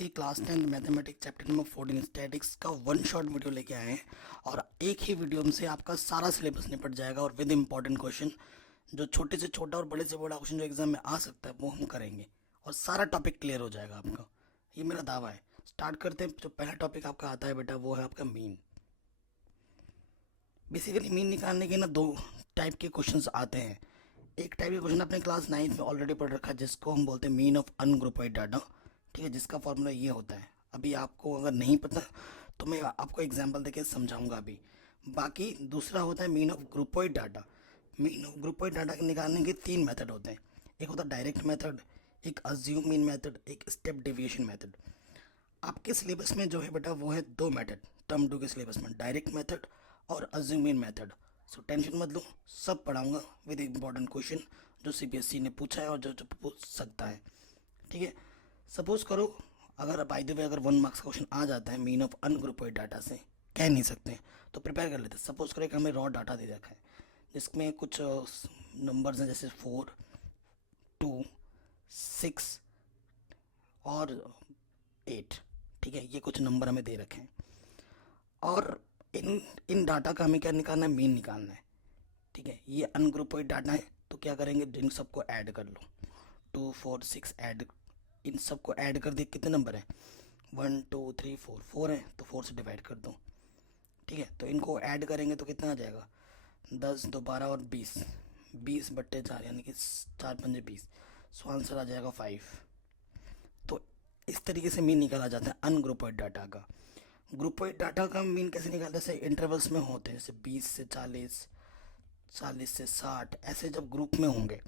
CBSE class 10 mathematics chapter number 14 statics का one shot video लेके आए हैं और एक ही वीडियो से आपका सारा सिलेबस निपट जाएगा और विद इंपॉर्टेंट क्वेश्चन जो छोटे से छोटा और बड़े से बड़ा क्वेश्चन जो एग्जाम में आ सकता है वो हम करेंगे और सारा टॉपिक क्लियर हो जाएगा आपका। ये मेरा दावा है। स्टार्ट करते हैं। जो पहला टॉपिक आपका आता है बेटा वो है आपका मीन। बेसिकली मीन निकालने के ना दो टाइप के क्वेश्चंस आते हैं। एक टाइप के क्वेश्चन अपने क्लास 9 में ऑलरेडी पढ़ रखा है जिसको हम बोलते हैं मीन ऑफ अनग्रुपाइड डाटा। ठीक है, जिसका फॉर्मूला ये होता है। अभी आपको अगर नहीं पता तो मैं आपको एग्जांपल देके समझाऊंगा अभी। बाकी दूसरा होता है mean of grouped data. Mean of grouped data निकालने के तीन मेथड होते हैं। एक होता है डायरेक्ट मेथड, एक अज्यूम मीन मेथड, एक स्टेप डेविएशन मेथड। आपके सिलेबस में जो है बेटा वो है दो मेथड। टर्म 2 के सिलेबस में डायरेक्ट मेथड और assume mean method. So tension मत लो, सब पढ़ाऊंगा विद इंपॉर्टेंट क्वेश्चन जो सीबीएसई ने पूछा है और जो पूछ सकता है। ठीक है, सपोज करो अगर बाय द वे अगर 1 मार्क्स का क्वेश्चन आ जाता है मीन ऑफ अनग्रुपेड डाटा से, कह नहीं सकते हैं तो प्रिपेयर कर लेते हैं। सपोज करें कि हमें रॉ डाटा दे रखा है जिसमें कुछ नंबर्स हैं जैसे 4, 2, 6 और 8। ठीक है, ये कुछ नंबर हमें दे रखे हैं और इन इन डाटा का हमें क्या निकालना है, मीन निकालना है। ठीक है, ये अनग्रुपेड डाटा है तो क्या करेंगे, इन सबको ऐड कर लो। 2, 4, 6 ऐड, इन सबको ऐड कर दिए। कितने नंबर हैं, 1, 2, 3, 4, 4 है तो 4 से डिवाइड कर दो। ठीक है, तो इनको ऐड करेंगे तो कितना आ जाएगा, 10, 2, 12 और 20, 20/4 यानी कि 4×5 20। सो आंसर आ जाएगा 5। तो इस तरीके से मीन निकाला जाता है अनग्रुपेड डाटा का। ग्रुपेड डाटा का मीन कैसे निकालते हैं, जैसे इंटरवल्स में होते हैं, जैसे 20 से 40, 40 से 60, ऐसे जब ग्रुप में होंगे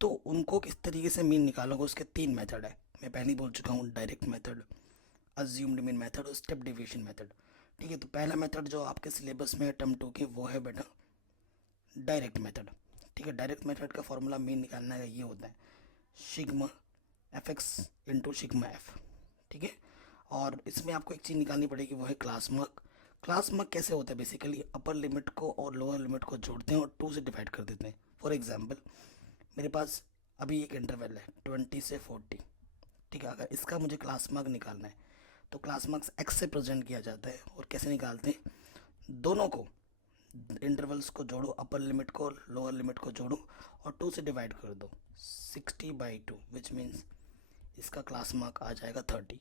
तो उनको किस तरीके से मीन निकालोगे। उसके तीन मेथड है, मैं पहले ही बोल चुका हूँ, direct method, assumed mean method और स्टेप डिवीजन मेथड। ठीक है, तो पहला मेथड जो आपके सिलेबस में है टर्म 2 की वो है बेटा डायरेक्ट मेथड। ठीक है, डायरेक्ट मेथड का फॉर्मूला मीन निकालने का ये होता है sigma F x into sigma F. ठीक है, और इसमें आपको एक चीज़ निकालनी पड़ेगी वो है क्लास मार्क। क्लास मार्क कैसे होता है, बेसिकली अपर लिमिट को और लोअर लिमिट को जोड़ते हैं और 2 से डिवाइड कर देते हैं। फॉर एग्जाम्पल मेरे पास अभी एक इंटरवल है 20 से 40। ठीक है, अगर इसका मुझे क्लास मार्क निकालना है तो क्लास मार्क्स एक्स से प्रेजेंट किया जाता है। और कैसे निकालते हैं, दोनों को इंटरवल्स को जोड़ो, अपर लिमिट को लोअर लिमिट को जोड़ो और 2 से डिवाइड कर दो, 60/2 विच मीन्स इसका क्लास मार्क आ जाएगा 30।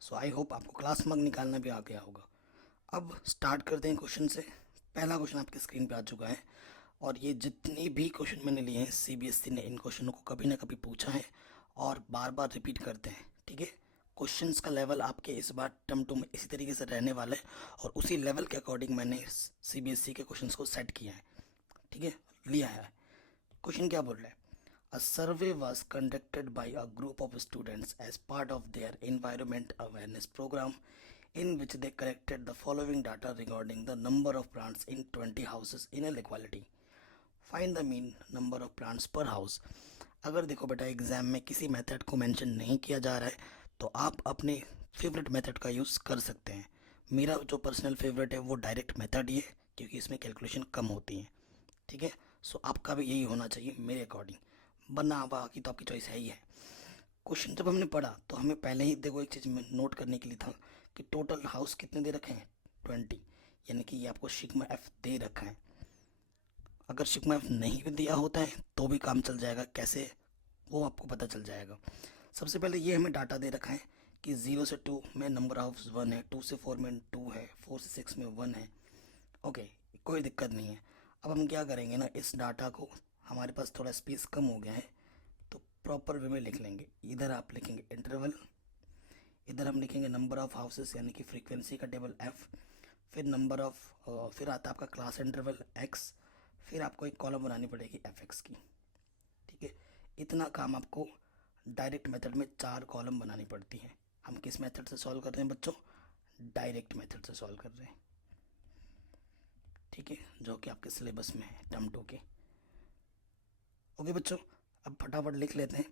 सो आई होप आपको क्लास मार्क निकालना भी आ गया होगा। अब स्टार्ट करते हैं क्वेश्चन से। पहला क्वेश्चन आपके स्क्रीन पे आ चुका है और ये जितने भी क्वेश्चन मैंने लिए हैं सीबीएसई ने इन क्वेश्चनों को कभी ना कभी पूछा है और बार बार रिपीट करते हैं। ठीक है, क्वेश्चंस का लेवल आपके इस बार टर्म 2 में इसी तरीके से रहने वाला है और उसी लेवल के अकॉर्डिंग मैंने सीबीएसई के क्वेश्चंस को सेट किया है। ठीक है, लिया है। क्वेश्चन क्या बोल रहा है, A survey was conducted by a group of students as part of their environment awareness program in which they collected the following data regarding the number of plants in 20 houses in a locality. Find the mean number of plants per house. अगर देखो बेटा exam में किसी method को mention नहीं किया जा रहा है तो आप अपने फेवरेट मेथड का यूज़ कर सकते हैं। मेरा जो पर्सनल फेवरेट है वो डायरेक्ट मेथड ही है क्योंकि इसमें कैलकुलेशन कम होती है। ठीक है, सो आपका भी यही होना चाहिए मेरे अकॉर्डिंग, वरना बाकी तो आपकी चॉइस है ही है। क्वेश्चन जब हमने पढ़ा तो हमें पहले ही देखो एक चीज़ में नोट करने के लिए था कि टोटल हाउस कितने दे रखे हैं, 20, यानी कि ये आपको सिग्मा एफ दे रखा है। अगर सिग्मा एफ नहीं भी दिया होता है तो भी काम चल जाएगा, कैसे वो आपको पता चल जाएगा। सबसे पहले ये हमें डाटा दे रखा है कि 0 से 2 में नंबर ऑफ 1 है, 2 से 4 में 2 है, 4 से 6 में 1 है। ओके, कोई दिक्कत नहीं है। अब हम क्या करेंगे ना, इस डाटा को, हमारे पास थोड़ा स्पेस कम हो गया है तो प्रॉपर वे में लिख लेंगे। इधर आप लिखेंगे इंटरवल, इधर हम लिखेंगे नंबर ऑफ हाउसेस यानी कि फ्रीक्वेंसी का टेबल एफ, फिर नंबर ऑफ, फिर आता है आपका क्लास इंटरवल एक्स, फिर आपको एक कॉलम बनानी पड़ेगी एफ एक्स की। ठीक है, इतना काम आपको डायरेक्ट मेथड में 4 कॉलम बनानी पड़ती हैं। हम किस मेथड से सॉल्व कर रहे हैं बच्चों, डायरेक्ट मेथड से सॉल्व कर रहे हैं। ठीक है, जो कि आपके सिलेबस में है टर्म 2 के। ओके बच्चों, अब फटाफट लिख लेते हैं।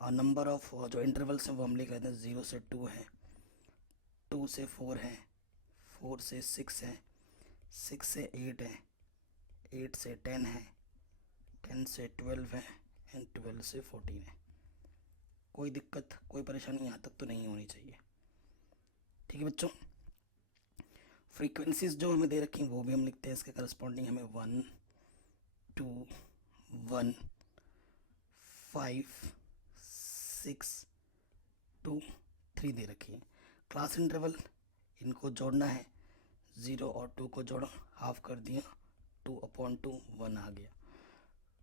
और नंबर ऑफ जो इंटरवल्स हैं वो हम लिख लेते हैं, 0 से 2 है, 2 से 4 है, 4 से 6 है, 6 से 8 है, 8 से 10 है, 10 से 12 है एंड 12 से 14 है। कोई दिक्कत कोई परेशानी यहाँ तक तो नहीं होनी चाहिए। ठीक है बच्चों, फ्रीक्वेंसीज जो हमें दे रखी हैं वो भी हम लिखते हैं, इसके करस्पॉन्डिंग हमें 1 2 1 5 6 2 3 दे रखी है। क्लास इंटरवल इनको जोड़ना है, 0 और 2 को जोड़ा, हाफ कर दिया, 2/2 1 आ गया।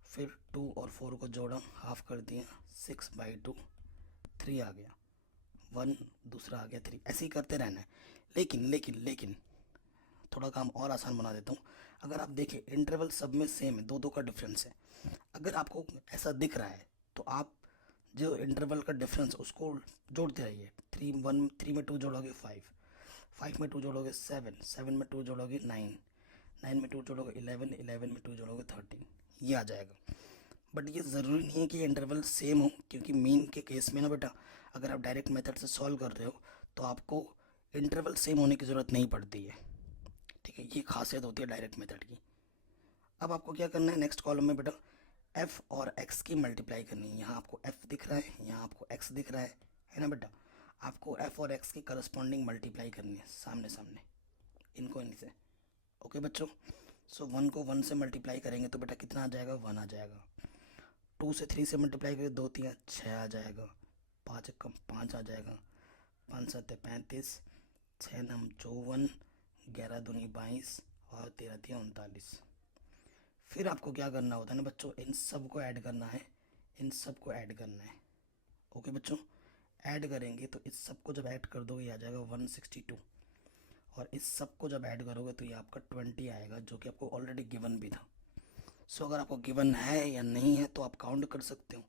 फिर 2 और 4 को जोड़ा, हाफ कर दिया, 6/2 3 आ गया, 1 दूसरा आ गया 3। ऐसे ही करते रहना है। लेकिन लेकिन लेकिन थोड़ा काम और आसान बना देता हूँ। अगर आप देखें इंटरवल सब में सेम है, 2 2 का डिफरेंस है। अगर आपको ऐसा दिख रहा है तो आप जो इंटरवल का डिफरेंस उसको जोड़ते रहिए। 3 में 2 जोड़ोगे 5, 5 में 2 जोड़ोगे 7, 7 में 2 जोड़ोगे 9, 9 में 2 जोड़ोगे 11, 11 में 2 जोड़ोगे 13, ये आ जाएगा। बट ये ज़रूरी नहीं है कि इंटरवल सेम हो, क्योंकि मीन के केस में ना बेटा, अगर आप डायरेक्ट मेथड से सॉल्व कर रहे हो तो आपको इंटरवल सेम होने की ज़रूरत नहीं पड़ती है। ठीक है, ये खासियत होती है डायरेक्ट मेथड की। अब आपको क्या करना है, नेक्स्ट कॉलम में बेटा f और x की मल्टीप्लाई करनी है। यहाँ आपको f दिख रहा है, यहाँ आपको x दिख रहा है ना बेटा। आपको f और x की करस्पॉन्डिंग मल्टीप्लाई करनी है सामने सामने, इनको इनसे। ओके बच्चों, सो 1 को 1 से मल्टीप्लाई करेंगे तो बेटा कितना आ जाएगा, 1 आ जाएगा। 2 से 3 से मल्टीप्लाई करेंगे 2 3 6 आ जाएगा, 5 कम 5 आ जाएगा, 5 7 35, 6 9 54, 11 दूनी 22 और 13 3 39। फिर आपको क्या करना होता है ना बच्चों, इन सब को ऐड करना है, इन सब को ऐड करना है। ओके बच्चों, ऐड करेंगे तो इस सब को जब ऐड कर दोगे ये आ जाएगा 162, और इस सब को जब ऐड करोगे तो ये आपका 20 आएगा, जो कि आपको ऑलरेडी गिवन भी था। सो अगर आपको गिवन है या नहीं है तो आप काउंट कर सकते हो,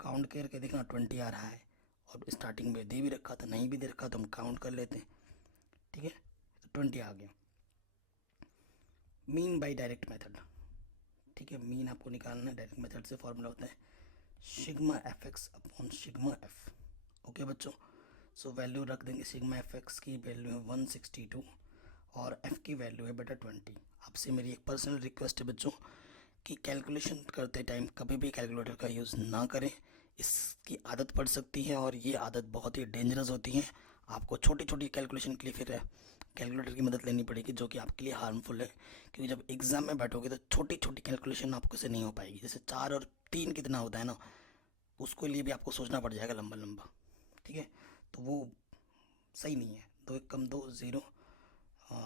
काउंट करके देखना 20 आ रहा है, और स्टार्टिंग में दे भी रखा था, नहीं भी दे रखा तो हम काउंट कर लेते हैं। ठीक है, तो 20 आ गया। Mean by direct method. ठीक है, मीन आपको निकालना है, डायरेक्ट मेथड से फॉर्मूला होता है sigma F x upon sigma F. Okay बच्चों, सो वैल्यू रख देंगे, सिग्मा एफ एक्स की वैल्यू है 162 और एफ की वैल्यू है बेटा 20। आपसे मेरी एक पर्सनल रिक्वेस्ट है बच्चों कि कैलकुलेशन करते टाइम कभी भी कैलकुलेटर का यूज़ ना करें, इसकी आदत पड़ सकती है और ये आदत बहुत ही डेंजरस होती है। आपको छोटी छोटी कैलकुलेशन के लिए फिर कैलकुलेटर की मदद लेनी पड़ेगी, जो कि आपके लिए हार्मफुल है, क्योंकि जब एग्ज़ाम में बैठोगे तो छोटी छोटी कैलकुलेशन आपको से नहीं हो पाएगी। जैसे 4 और 3 कितना होता है ना, उसको लिए भी आपको सोचना पड़ जाएगा लंबा लंबा। ठीक है, तो वो सही नहीं है। 2 1 कम 2 0,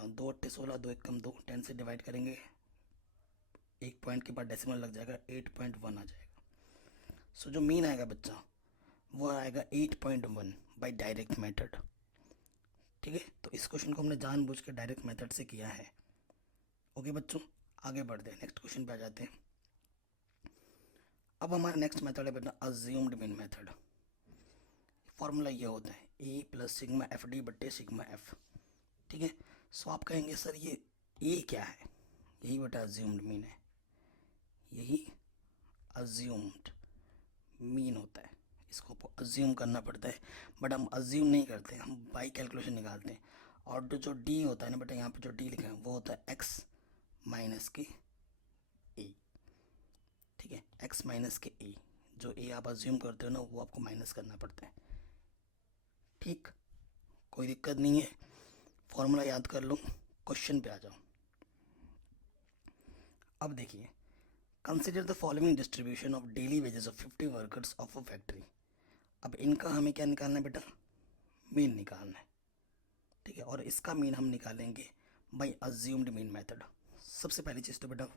2 8 16, 2 1 कम 2, 10 से डिवाइड करेंगे, एक पॉइंट के बाद डेसिमल लग जाएगा, 8.1 आ जाएगा। सो जो मीन आएगा बच्चा वो आएगा 8.1 बाय डायरेक्ट मेथड। ठीक है, तो इस क्वेश्चन को हमने जानबूझ के डायरेक्ट मेथड से किया है। ओके बच्चों, आगे बढ़ते हैं, नेक्स्ट क्वेश्चन पे आ जाते हैं। अब हमारा नेक्स्ट मेथड है बेटा अज्यूम्ड मीन मेथड। फॉर्मूला ये होता है A plus sigma F D बट्टे सिग्मा एफ। ठीक है, सो आप कहेंगे सर ये ए क्या है, यही बेटा अज्यूम्ड मीन है, यही अज्यूम्ड मीन होता है। इसको आपको अज्यूम करना पड़ता है, बट हम अज्यूम नहीं करते, हम बाई कैलकुलेशन निकालते हैं। और जो डी होता है ना बेटा, यहाँ पे जो डी लिखा है वो होता है एक्स माइनस के ए। ठीक है, एक्स माइनस के ए, जो ए आप अज्यूम करते हो ना वो आपको माइनस करना पड़ता है। ठीक, कोई दिक्कत नहीं है, फॉर्मूला याद कर लो, क्वेश्चन पे आ जाओ। अब देखिए, consider the following distribution of daily wages of 50 workers of a factory. अब इनका हमें क्या निकालना है बेटा, मीन निकालना है। ठीक है, और इसका मीन हम निकालेंगे बाय अज्यूम्ड मीन मेथड। सबसे पहली चीज़ तो बेटा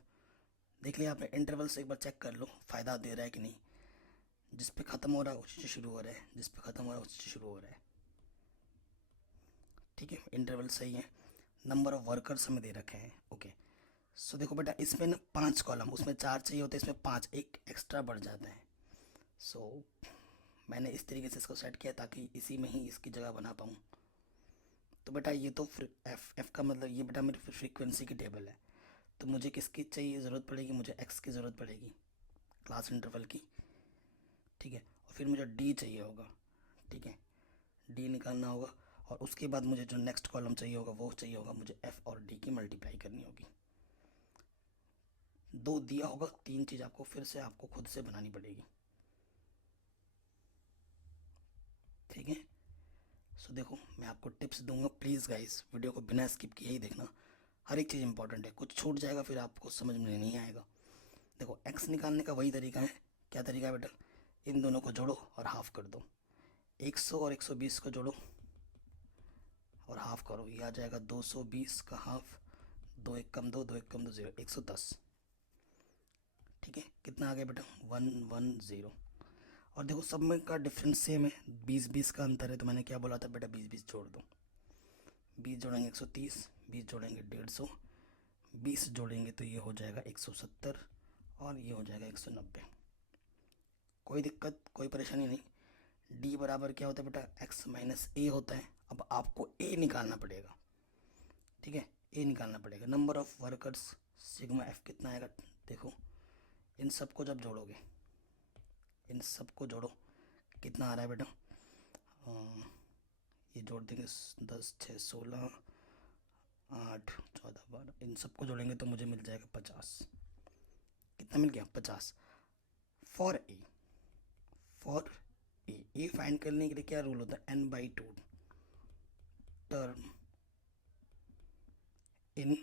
देख लिया आपने, इंटरवल से एक बार चेक कर लो फ़ायदा दे रहा है कि नहीं। जिस पे ख़त्म हो रहा है उसी से शुरू हो रहा है, जिस पे ख़त्म हो रहा है उसी से शुरू हो रहा है। ठीक है, इंटरवल सही है, नंबर ऑफ वर्कर्स हमें दे रखे हैं। ओके, सो देखो बेटा इसमें ना 5 कॉलम, उसमें 4 चाहिए होते हैं, इसमें 5 एक एक्स्ट्रा बढ़ जाता है। सो मैंने इस तरीके से इसको सेट किया ताकि इसी में ही इसकी जगह बना पाऊँ। तो बेटा ये तो एफ का मतलब ये बेटा मेरी फ्रीक्वेंसी की टेबल है, तो मुझे किसकी चाहिए ज़रूरत पड़ेगी, मुझे एक्स की ज़रूरत पड़ेगी, क्लास इंटरवल की। ठीक है, और फिर मुझे डी चाहिए होगा। ठीक है, डी निकालना होगा, और उसके बाद मुझे जो नेक्स्ट कॉलम चाहिए होगा वो चाहिए होगा मुझे एफ और डी की मल्टीप्लाई करनी होगी। 2 दिया होगा, 3 चीज़ आपको फिर से आपको खुद से बनानी पड़ेगी। सो देखो मैं आपको टिप्स दूंगा, प्लीज़ गाइस वीडियो को बिना स्किप किए ही देखना, हर एक चीज़ इंपॉर्टेंट है, कुछ छूट जाएगा फिर आपको समझ में नहीं आएगा। देखो एक्स निकालने का वही तरीका है, क्या तरीका है बेटा, इन दोनों को जोड़ो और हाफ कर दो, 100 और 120 को जोड़ो और हाफ करो, ये आ जाएगा 220 का हाफ, 2 एक कम 2, 2 एक कम 2 0, 110। ठीक है, कितना आ गया बेटा 110। और देखो सब में का डिफरेंस सेम है, 20-20 का अंतर है, तो मैंने क्या बोला था बेटा 20-20 जोड़ दो, 20 जोड़ेंगे 130, 20 जोड़ेंगे 150, 20 जोड़ेंगे तो ये हो जाएगा 170 और ये हो जाएगा 190। कोई दिक्कत कोई परेशानी नहीं। डी बराबर क्या होता है बेटा, एक्स माइनस ए होता है। अब आपको ए निकालना पड़ेगा, ठीक है, ए निकालना पड़ेगा। Number of workers sigma F कितना आएगा, देखो इन सबको जब जोड़ोगे, इन सबको जोड़ो, कितना आ रहा है बेटा, ये जोड़ देंगे 10 6 16 8 14 12, इन सबको जोड़ेंगे तो मुझे मिल जाएगा 50। कितना मिल गया 50। For a, for a find करने के लिए क्या रूल होता है, n/2 टर्म इन,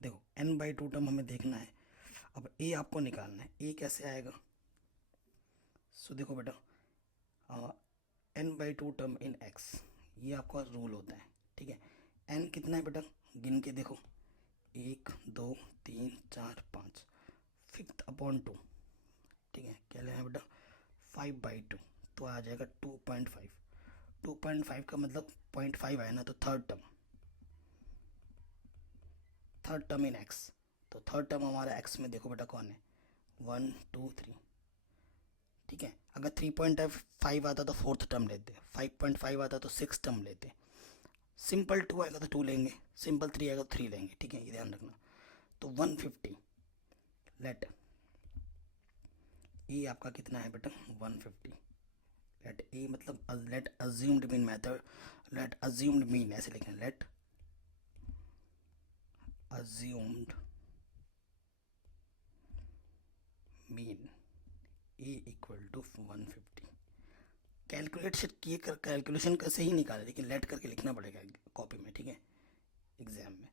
देखो n/2 टर्म हमें देखना है। अब ए आपको निकालना है, ए कैसे आएगा, सो देखो बेटा n/2 टर्म इन x, ये आपका रूल होता है, ठीक है। n कितना है बेटा, गिन के देखो 1 2 3 4 5, 5/2, ठीक है, क्या लेना है बेटा 5/2, तो आ जाएगा 2.5। 2.5 का मतलब 0.5 आया ना, तो थर्ड टर्म इन x, तो थर्ड टर्म हमारा x में देखो बेटा कौन है, 1 2 3, ठीक है। अगर 3.5 आता तो फोर्थ टर्म लेते, 5.5 आता तो सिक्स टर्म लेते, सिंपल 2 आएगा तो 2 लेंगे, सिंपल 3 आएगा तो 3 लेंगे, ठीक है, ये ध्यान रखना। तो 150, लेट ए आपका कितना है बेटा 150, लेट ए मतलब let assumed mean method, let assumed mean ऐसे लिखें, let assumed mean A equal to 150। Calculation कैसे ही निकाले, लेकिन लेट करके लिखना पड़ेगा कॉपी में, ठीक है, एग्जाम में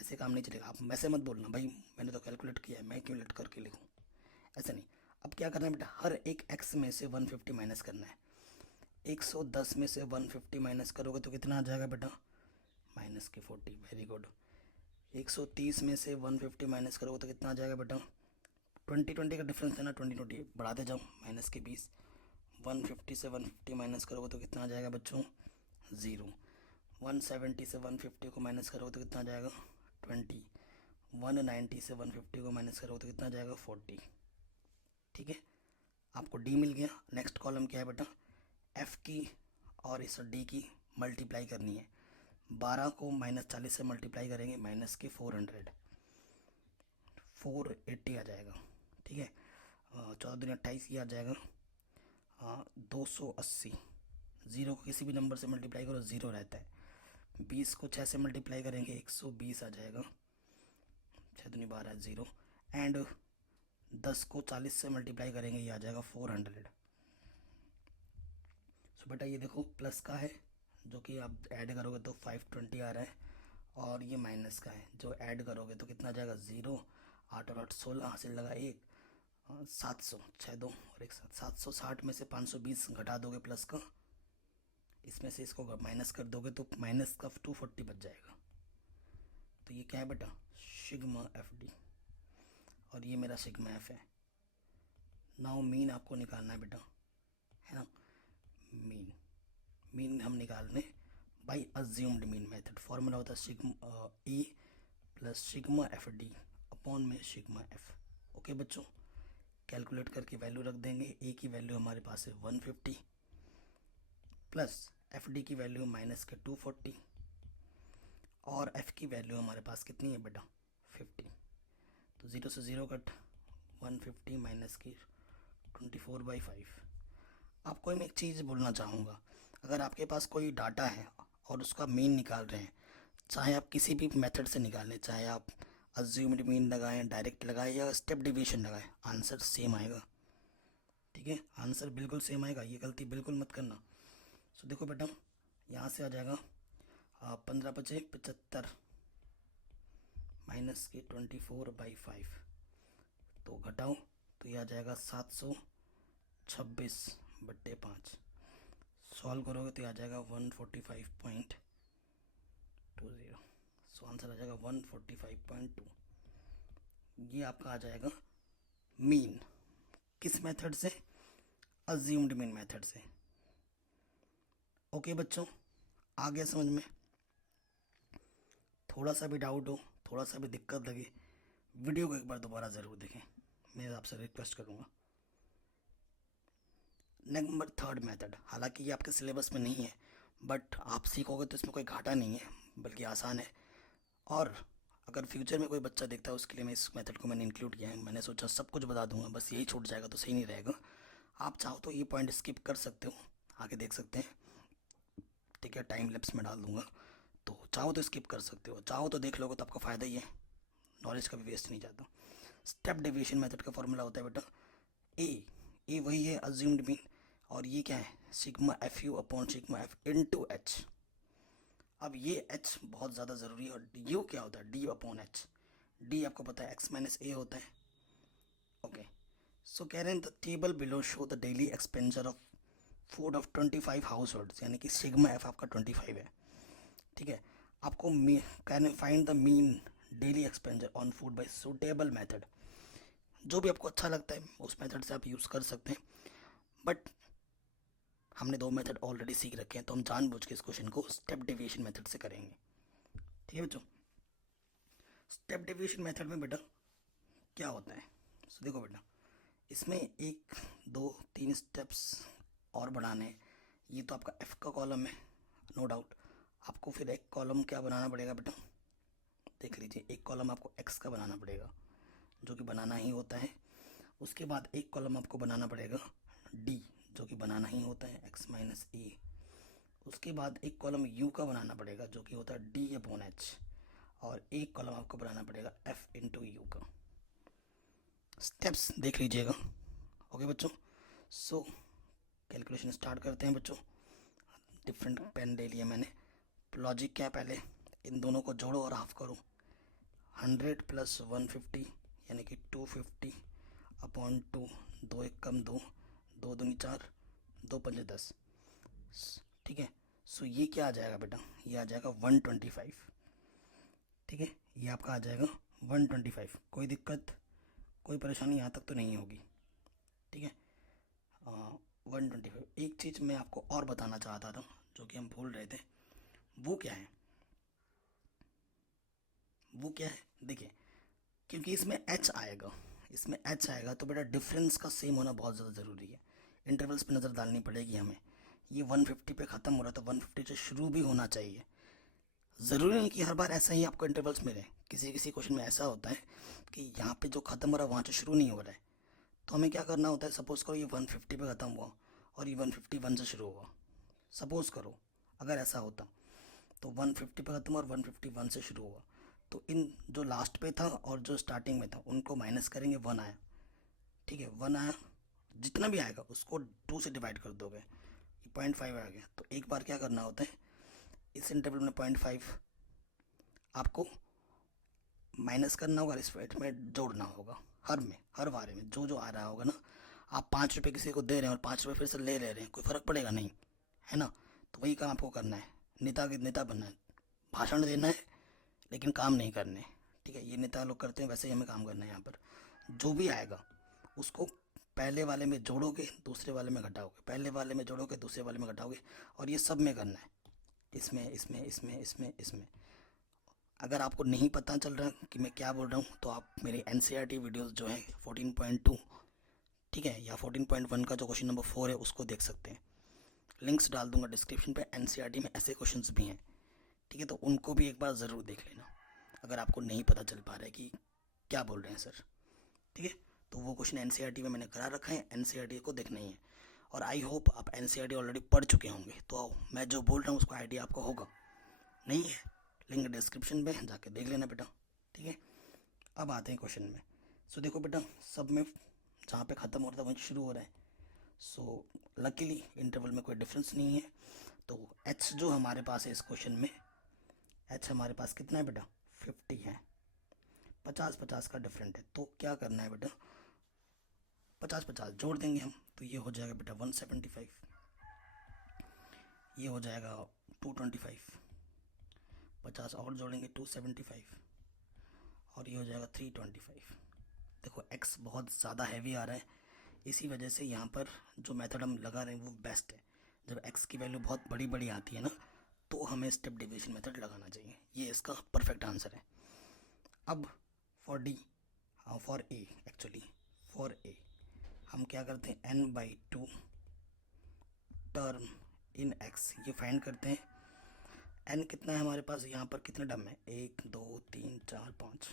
ऐसे काम नहीं चलेगा। आप वैसे मत बोलना भाई मैंने तो कैलकुलेट किया है, मैं क्यों लेट करके लिखूँ, ऐसा नहीं। अब क्या करना है बेटा, हर एक x में से 150 माइनस करना है। 110 में से 150 माइनस करोगे तो कितना आ जाएगा बेटा माइनस के 40, वेरी गुड। 130 में से 150 माइनस करोगे तो कितना आ जाएगा बेटा, 20 का डिफरेंस है ना, 20 बढ़ाते जाओ माइनस के 20। 150 से 150 माइनस करोगे तो कितना आ जाएगा बच्चों 0। 170 से 150 को माइनस करोगे तो कितना आ जाएगा 20। 190 से 150 को माइनस करोगे तो कितना आ जाएगा 40, ठीक है। आपको डी मिल गया। नेक्स्ट कॉलम क्या है बेटा, एफ की और इस डी की मल्टीप्लाई करनी है। 12 को -40 से मल्टीप्लाई करेंगे, माइनस के 400, 480 आ जाएगा, ठीक है। 14 दूनी 28, ये आ जाएगा 280। 0 को किसी भी नंबर से मल्टीप्लाई करो 0 रहता है। 20 को 6 से मल्टीप्लाई करेंगे 120 आ जाएगा, 6 दूनी 12 0। एंड 10 को 40 से मल्टीप्लाई करेंगे, ये आ जाएगा 400। सो बेटा ये देखो प्लस का है जो कि आप ऐड करोगे तो 520 आ रहा है, और ये माइनस का है जो ऐड करोगे तो कितना आ जाएगा 0। 8 और 8 16, हासिल लगा 1, 700, 6 2 और 1 7, 760 में से 520 घटा दोगे प्लस का, इसमें से इसको माइनस कर दोगे तो माइनस का 240 बच जाएगा। तो ये क्या है बेटा सिग्मा एफ डी, और ये मेरा सिग्मा एफ है। नाउ मीन आपको निकालना है बेटा, है ना, मीन हम निकालने by assumed mean method. Formula होता है sigma A plus sigma F D upon में सिग्मा एफ। ओके बच्चों, कैलकुलेट करके वैल्यू रख देंगे। ए की वैल्यू हमारे पास है 150 प्लस एफ डी की वैल्यू माइनस के 240, और एफ की वैल्यू हमारे पास कितनी है बेटा 50। तो 0 से 0 कट, 150 माइनस की 24/5। आपको मैं एक चीज़ बोलना चाहूँगा, अगर आपके पास कोई डाटा है और उसका मीन निकाल रहे हैं, चाहे आप किसी भी मेथड से निकालें, चाहे आप अज्यूम्ड मीन लगाएं, डायरेक्ट लगाएं या स्टेप डिवीजन लगाएं, आंसर सेम आएगा, ठीक है, आंसर बिल्कुल सेम आएगा, ये गलती बिल्कुल मत करना। सो देखो बेटा, यहाँ से आ जाएगा 15×5 = 75 माइनस के 24/5, तो घटाओ तो ये आ जाएगा 726/5। सॉल्व करोगे तो ये आ जाएगा 145.20। सो आंसर आ जाएगा 145.2। ये आपका आ जाएगा मीन। किस मेथड से? अज्यूम्ड मीन मेथड से। ओके बच्चों, आ गया समझ में? थोड़ा सा भी डाउट हो, थोड़ा सा भी दिक्कत लगे, वीडियो को एक बार दोबारा ज़रूर देखें, मैं आपसे रिक्वेस्ट करूँगा। नंबर 3 मेथड, हालांकि ये आपके सिलेबस में नहीं है, बट आप सीखोगे तो इसमें कोई घाटा नहीं है, बल्कि आसान है। और अगर फ्यूचर में कोई बच्चा देखता है उसके लिए मैं इस मेथड को मैंने इंक्लूड किया है। मैंने सोचा सब कुछ बता दूंगा, बस यही छूट जाएगा तो सही नहीं रहेगा। आप चाहो तो ये पॉइंट स्किप कर सकते हो, आगे देख सकते हैं, ठीक है, टाइम लैप्स में डाल दूंगा, तो चाहो तो स्किप कर सकते हो, चाहो तो देख लोगे तो आपका फ़ायदा ही है, नॉलेज कभी वेस्ट नहीं जाता। स्टेप डेविएशन मेथड का फॉर्मूला होता है बेटा ए वही है अज्यूम्ड मीन, और ये क्या है? Sigma F U upon sigma F into H. अब ये h बहुत ज़्यादा ज़रूरी है, और u क्या होता है? d upon H. d आपको पता है x माइनस ए होता है। ओके, सो कह रहे हैं the table below show the daily expenditure of food of 25 house holds, यानी कि सिग्मा एफ आपका 25 है, ठीक है। आपको कह रहे find the mean daily expenditure on food by suitable method. जो भी आपको अच्छा लगता है उस मेथड से आप यूज़ कर सकते हैं, बट हमने 2 मेथड ऑलरेडी सीख रखे हैं, तो हम जानबूझ के इस क्वेश्चन को स्टेप डेविएशन मेथड से करेंगे, ठीक है बच्चों। स्टेप डेविएशन मेथड में बेटा क्या होता है? सो देखो बेटा, इसमें 1 2 3 स्टेप्स और बढ़ाने हैं। ये तो आपका एफ का कॉलम है, नो डाउट। आपको फिर एक कॉलम क्या बनाना पड़ेगा बेटा? देख लीजिए, एक कॉलम आपको एक्स का बनाना पड़ेगा, जो कि बनाना ही होता है। उसके बाद एक कॉलम आपको बनाना पड़ेगा डी, जो कि बनाना ही होता है, एक्स माइनस ए। उसके बाद एक कॉलम यू का बनाना पड़ेगा, जो कि होता है डी अपॉन एच, और एक कॉलम आपको बनाना पड़ेगा एफ इंटू यू का। स्टेप्स देख लीजिएगा, ओके बच्चों। सो कैलकुलेशन स्टार्ट करते हैं बच्चों। डिफरेंट पेन ले लिया मैंने। लॉजिक क्या है? पहले इन दोनों को जोड़ो और हाफ करो। 100 + 150 यानी कि 250 अपॉन 2, 2 1 कम 2, 2 दूनी 4, 2 पंजे 10, ठीक है। सो ये क्या आ जाएगा बेटा? ये आ जाएगा 125, ठीक है। ये आपका आ जाएगा 125। कोई दिक्कत, कोई परेशानी यहाँ तक तो नहीं होगी, ठीक है। 125। एक चीज़ मैं आपको और बताना चाहता था जो कि हम भूल रहे थे, वो क्या है? वो क्या है? देखिए, क्योंकि इसमें h आएगा, इसमें h आएगा, तो बेटा डिफरेंस का सेम होना बहुत ज़्यादा ज़रूरी है। इंटरवल्स पे नज़र डालनी पड़ेगी हमें। ये 150 पे ख़त्म हो रहा है, तो 150 से शुरू भी होना चाहिए। ज़रूरी नहीं कि हर बार ऐसा ही आपको इंटरवल्स मिले, किसी किसी क्वेश्चन में ऐसा होता है कि यहाँ पे जो ख़त्म हो रहा है वहाँ से शुरू नहीं हो रहा है। तो हमें क्या करना होता है? सपोज़ करो ये 150 पे ख़त्म हुआ और ये 151 से शुरू हुआ, सपोज़ करो अगर ऐसा होता, तो 150 पे ख़त्म और 151 से शुरू हुआ, तो इन जो लास्ट पे था और जो स्टार्टिंग में था उनको माइनस करेंगे, 1 आया, ठीक है। 1 आया, जितना भी आएगा उसको 2 से डिवाइड कर दोगे, ये 0.5 आ गया। तो एक बार क्या करना होता है, इस इंटरवल में 0.5 आपको माइनस करना होगा, इस में जोड़ना होगा। हर बारे में जो जो आ रहा होगा ना, आप 5 रुपये किसी को दे रहे हैं और 5 रुपये फिर से ले रहे हैं, कोई फ़र्क पड़ेगा नहीं, है ना। तो वही काम आपको करना है, नेता बनना है, भाषण देना है लेकिन काम नहीं करने, ठीक है। ये नेता लोग करते हैं, वैसे ही हमें काम करना है। यहाँ पर जो भी आएगा उसको पहले वाले में जोड़ोगे, दूसरे वाले में घटाओगे, पहले वाले में जोड़ोगे, दूसरे वाले में घटाओगे, और ये सब में करना है, इसमें इसमें इसमें इसमें इसमें। अगर आपको नहीं पता चल रहा कि मैं क्या बोल रहा हूँ, तो आप मेरे NCERT वीडियोस जो है 14.2, ठीक है, या 14.1 का जो क्वेश्चन नंबर 4 है उसको देख सकते हैं। लिंक्स डाल दूंगा डिस्क्रिप्शन पे। NCERT में ऐसे क्वेश्चंस भी हैं, ठीक है, तो उनको भी एक बार ज़रूर देख लेना अगर आपको नहीं पता चल पा रहा है कि क्या बोल रहे हैं सर, ठीक है। तो वो क्वेश्चन NCERT में मैंने करा रखा है, NCERT को देखना ही है। और आई होप आप NCERT ऑलरेडी पढ़ चुके होंगे, तो मैं जो बोल रहा हूँ उसका आइडिया आपको होगा। नहीं है, लिंक डिस्क्रिप्शन में जाके देख लेना बेटा, ठीक है। अब आते हैं क्वेश्चन में। सो देखो बेटा, सब में जहाँ पे ख़त्म हो रहा था वहीं शुरू हो रहा है। सो लकीली इंटरवल में कोई डिफरेंस नहीं है, तो h जो हमारे पास है इस क्वेश्चन में, h हमारे पास कितना है बेटा 50 है, 50-50 का डिफरेंट है। तो क्या करना है बेटा 50-50 जोड़ देंगे हम, तो ये हो जाएगा बेटा 175, ये हो जाएगा 225, 50 और जोड़ेंगे 275, और ये हो जाएगा 325। देखो x बहुत ज़्यादा हैवी आ रहा है, इसी वजह से यहाँ पर जो मेथड हम लगा रहे हैं वो बेस्ट है। जब x की वैल्यू बहुत बड़ी बड़ी आती है ना, तो हमें स्टेप डिवीजन मेथड लगाना चाहिए। ये इसका परफेक्ट आंसर है। अब फॉर डी, हाँ for a, actually for a हम क्या करते हैं n/2 टर्म इन x, ये फाइंड करते हैं। n कितना है हमारे पास, यहाँ पर कितने टर्म है 1 2 3 4 5,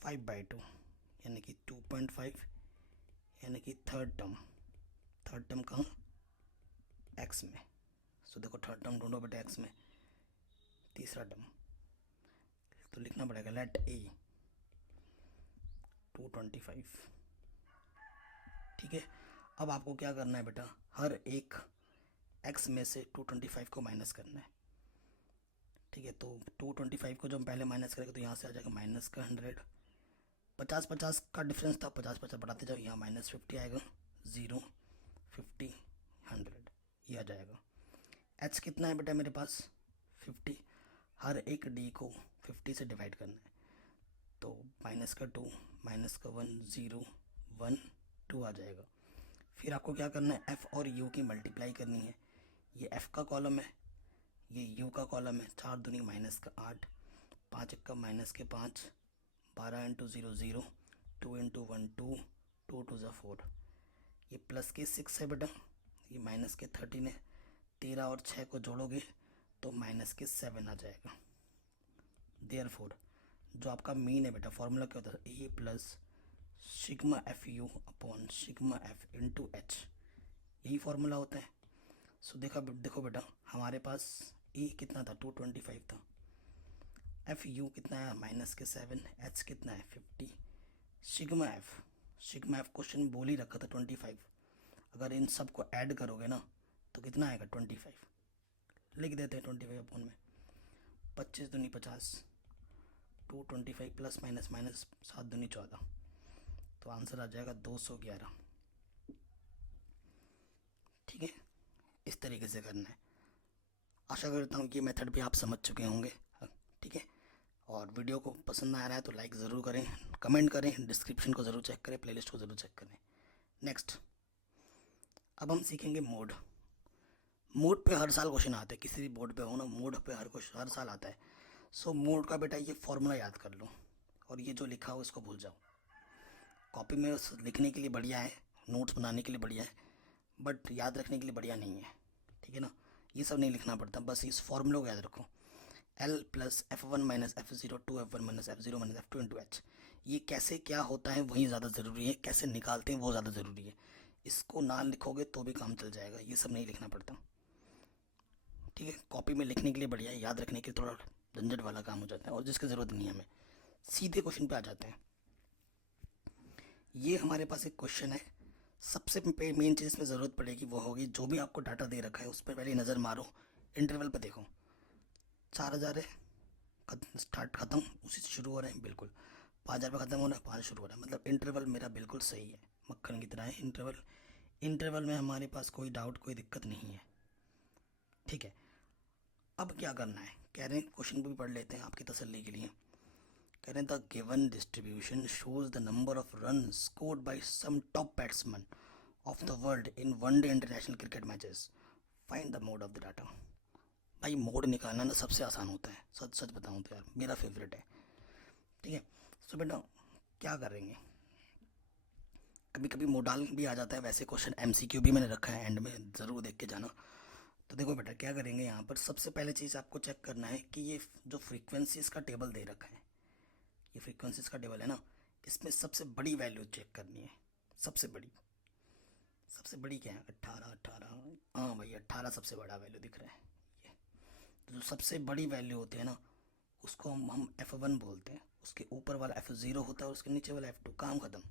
5/2 यानी कि 2.5, यानी कि थर्ड टर्म कहाँ x में। सो देखो थर्ड टर्म ढूंढो बेटा x में, तीसरा टर्म, तो लिखना पड़ेगा लेट a 225। ठीक है, अब आपको क्या करना है बेटा, हर एक x में से 225 को माइनस करना है। ठीक है, तो 225 को जब हम पहले माइनस करेंगे तो यहाँ से आ जाएगा माइनस का 100, 50-50 का डिफरेंस था, 50-50 बढ़ाते जाओ, यहाँ -50 आएगा, 0 50 100 ये आ जाएगा। h कितना है बेटा मेरे पास 50, हर एक d को 50 से डिवाइड करना है, तो माइनस का 2 माइनस का 1 0 1 2 आ जाएगा। फिर आपको क्या करना है, f और u की मल्टीप्लाई करनी है। ये f का कॉलम है, ये u का कॉलम है, 4 दूनी माइनस का 8, 5 1 माइनस के 5, 12 × 0 0, 2 × 1 2, 2 2 4, ये प्लस के 6 है बेटा, ये माइनस के 13 है, 13 और 6 को जोड़ोगे तो माइनस के 7 आ जाएगा। देयरफॉर जो आपका मीन है बेटा, फॉर्मूला क्या होता है, A plus sigma F U upon sigma F into H, यही फॉर्मूला होता है। सो देखो बेटा हमारे पास ए कितना था 225 था, एफ यू कितना है माइनस के 7, एच कितना है 50, सिग्मा एफ क्वेश्चन बोल ही रखा था 25, अगर इन सब को ऐड करोगे ना तो कितना आएगा 25, लिख देते हैं 25 अपॉन में 25 दूनी 50, 225 प्लस माइनस माइनस 7 दूनी 14, तो आंसर आ जाएगा 211। ठीक है, इस तरीके से करना है। आशा करता हूँ कि ये मेथड भी आप समझ चुके होंगे। ठीक है, और वीडियो को पसंद आ रहा है तो लाइक ज़रूर करें, कमेंट करें, डिस्क्रिप्शन को ज़रूर चेक करें, प्लेलिस्ट को ज़रूर चेक करें। नेक्स्ट अब हम सीखेंगे मोड पे हर साल क्वेश्चन आते हैं, किसी भी बोर्ड पे हो ना, मोड पे हर साल आता है। सो मोड का बेटा ये फॉर्मूला याद कर लो, और ये जो लिखा हो इसको भूल जाओ। कॉपी में लिखने के लिए बढ़िया है, नोट्स बनाने के लिए बढ़िया है, बट याद रखने के लिए बढ़िया नहीं है। ठीक है ना, ये सब नहीं लिखना पड़ता, बस इस फॉर्मूले को याद रखो, L plus F1 minus F0 2F1 minus F0 minus F2 into H. ये कैसे क्या होता है वही ज़्यादा ज़रूरी है, कैसे निकालते हैं वो ज़्यादा ज़रूरी है। इसको ना लिखोगे तो भी काम चल जाएगा, ये सब नहीं लिखना पड़ता। ठीक है, कॉपी में लिखने के लिए बढ़िया है, याद रखने के लिए थोड़ा झंझट वाला काम हो जाता है, और जिसकी ज़रूरत नहीं है हमें। सीधे क्वेश्चन पे आ जाते हैं। ये हमारे पास एक क्वेश्चन है, सबसे मेन चीज़ इसमें ज़रूरत पड़ेगी वो होगी, जो भी आपको डाटा दे रखा है उस पर पहले नज़र मारो, इंटरवल पे देखो, 4000 है, स्टार्ट ख़त्म उसी से शुरू हो रहे हैं, बिल्कुल 5000 पे ख़त्म हो रहा है, 5 शुरू हो रहा है, मतलब इंटरवल मेरा बिल्कुल सही है, मक्खन की तरह है इंटरवल में हमारे पास कोई डाउट कोई दिक्कत नहीं है। ठीक है, अब क्या करना है, कह रहे हैं क्वेश्चन भी पढ़ लेते हैं आपकी तसल्ली के लिए। कह रहे हैं the given distribution shows the number of run scored by some top batsman of the world in one day international cricket matches, find the mode of the data. भाई मोड निकालना ना सबसे आसान होता है, सच सच बताऊँ तो यार मेरा फेवरेट है। ठीक है, सो बेटा क्या करेंगे, कभी कभी मोडाल भी आ जाता है, वैसे क्वेश्चन एमसीक्यू भी मैंने रखा है, एंड में ज़रूर देख के जाना। तो देखो बेटा क्या करेंगे, यहाँ पर सबसे पहले चीज़ आपको चेक करना है कि ये जो फ्रीक्वेंसीज का टेबल दे रखा है, ये फ्रीक्वेंसीज का टेबल है ना, इसमें सबसे बड़ी वैल्यू चेक करनी है। सबसे बड़ी क्या है 18, हाँ भाई 18 सबसे बड़ा वैल्यू दिख रहा है। ये तो जो सबसे बड़ी वैल्यू होती है ना उसको हम F1 बोलते हैं, उसके ऊपर वाला F0 होता है और उसके नीचे वाला F2, काम ख़त्म।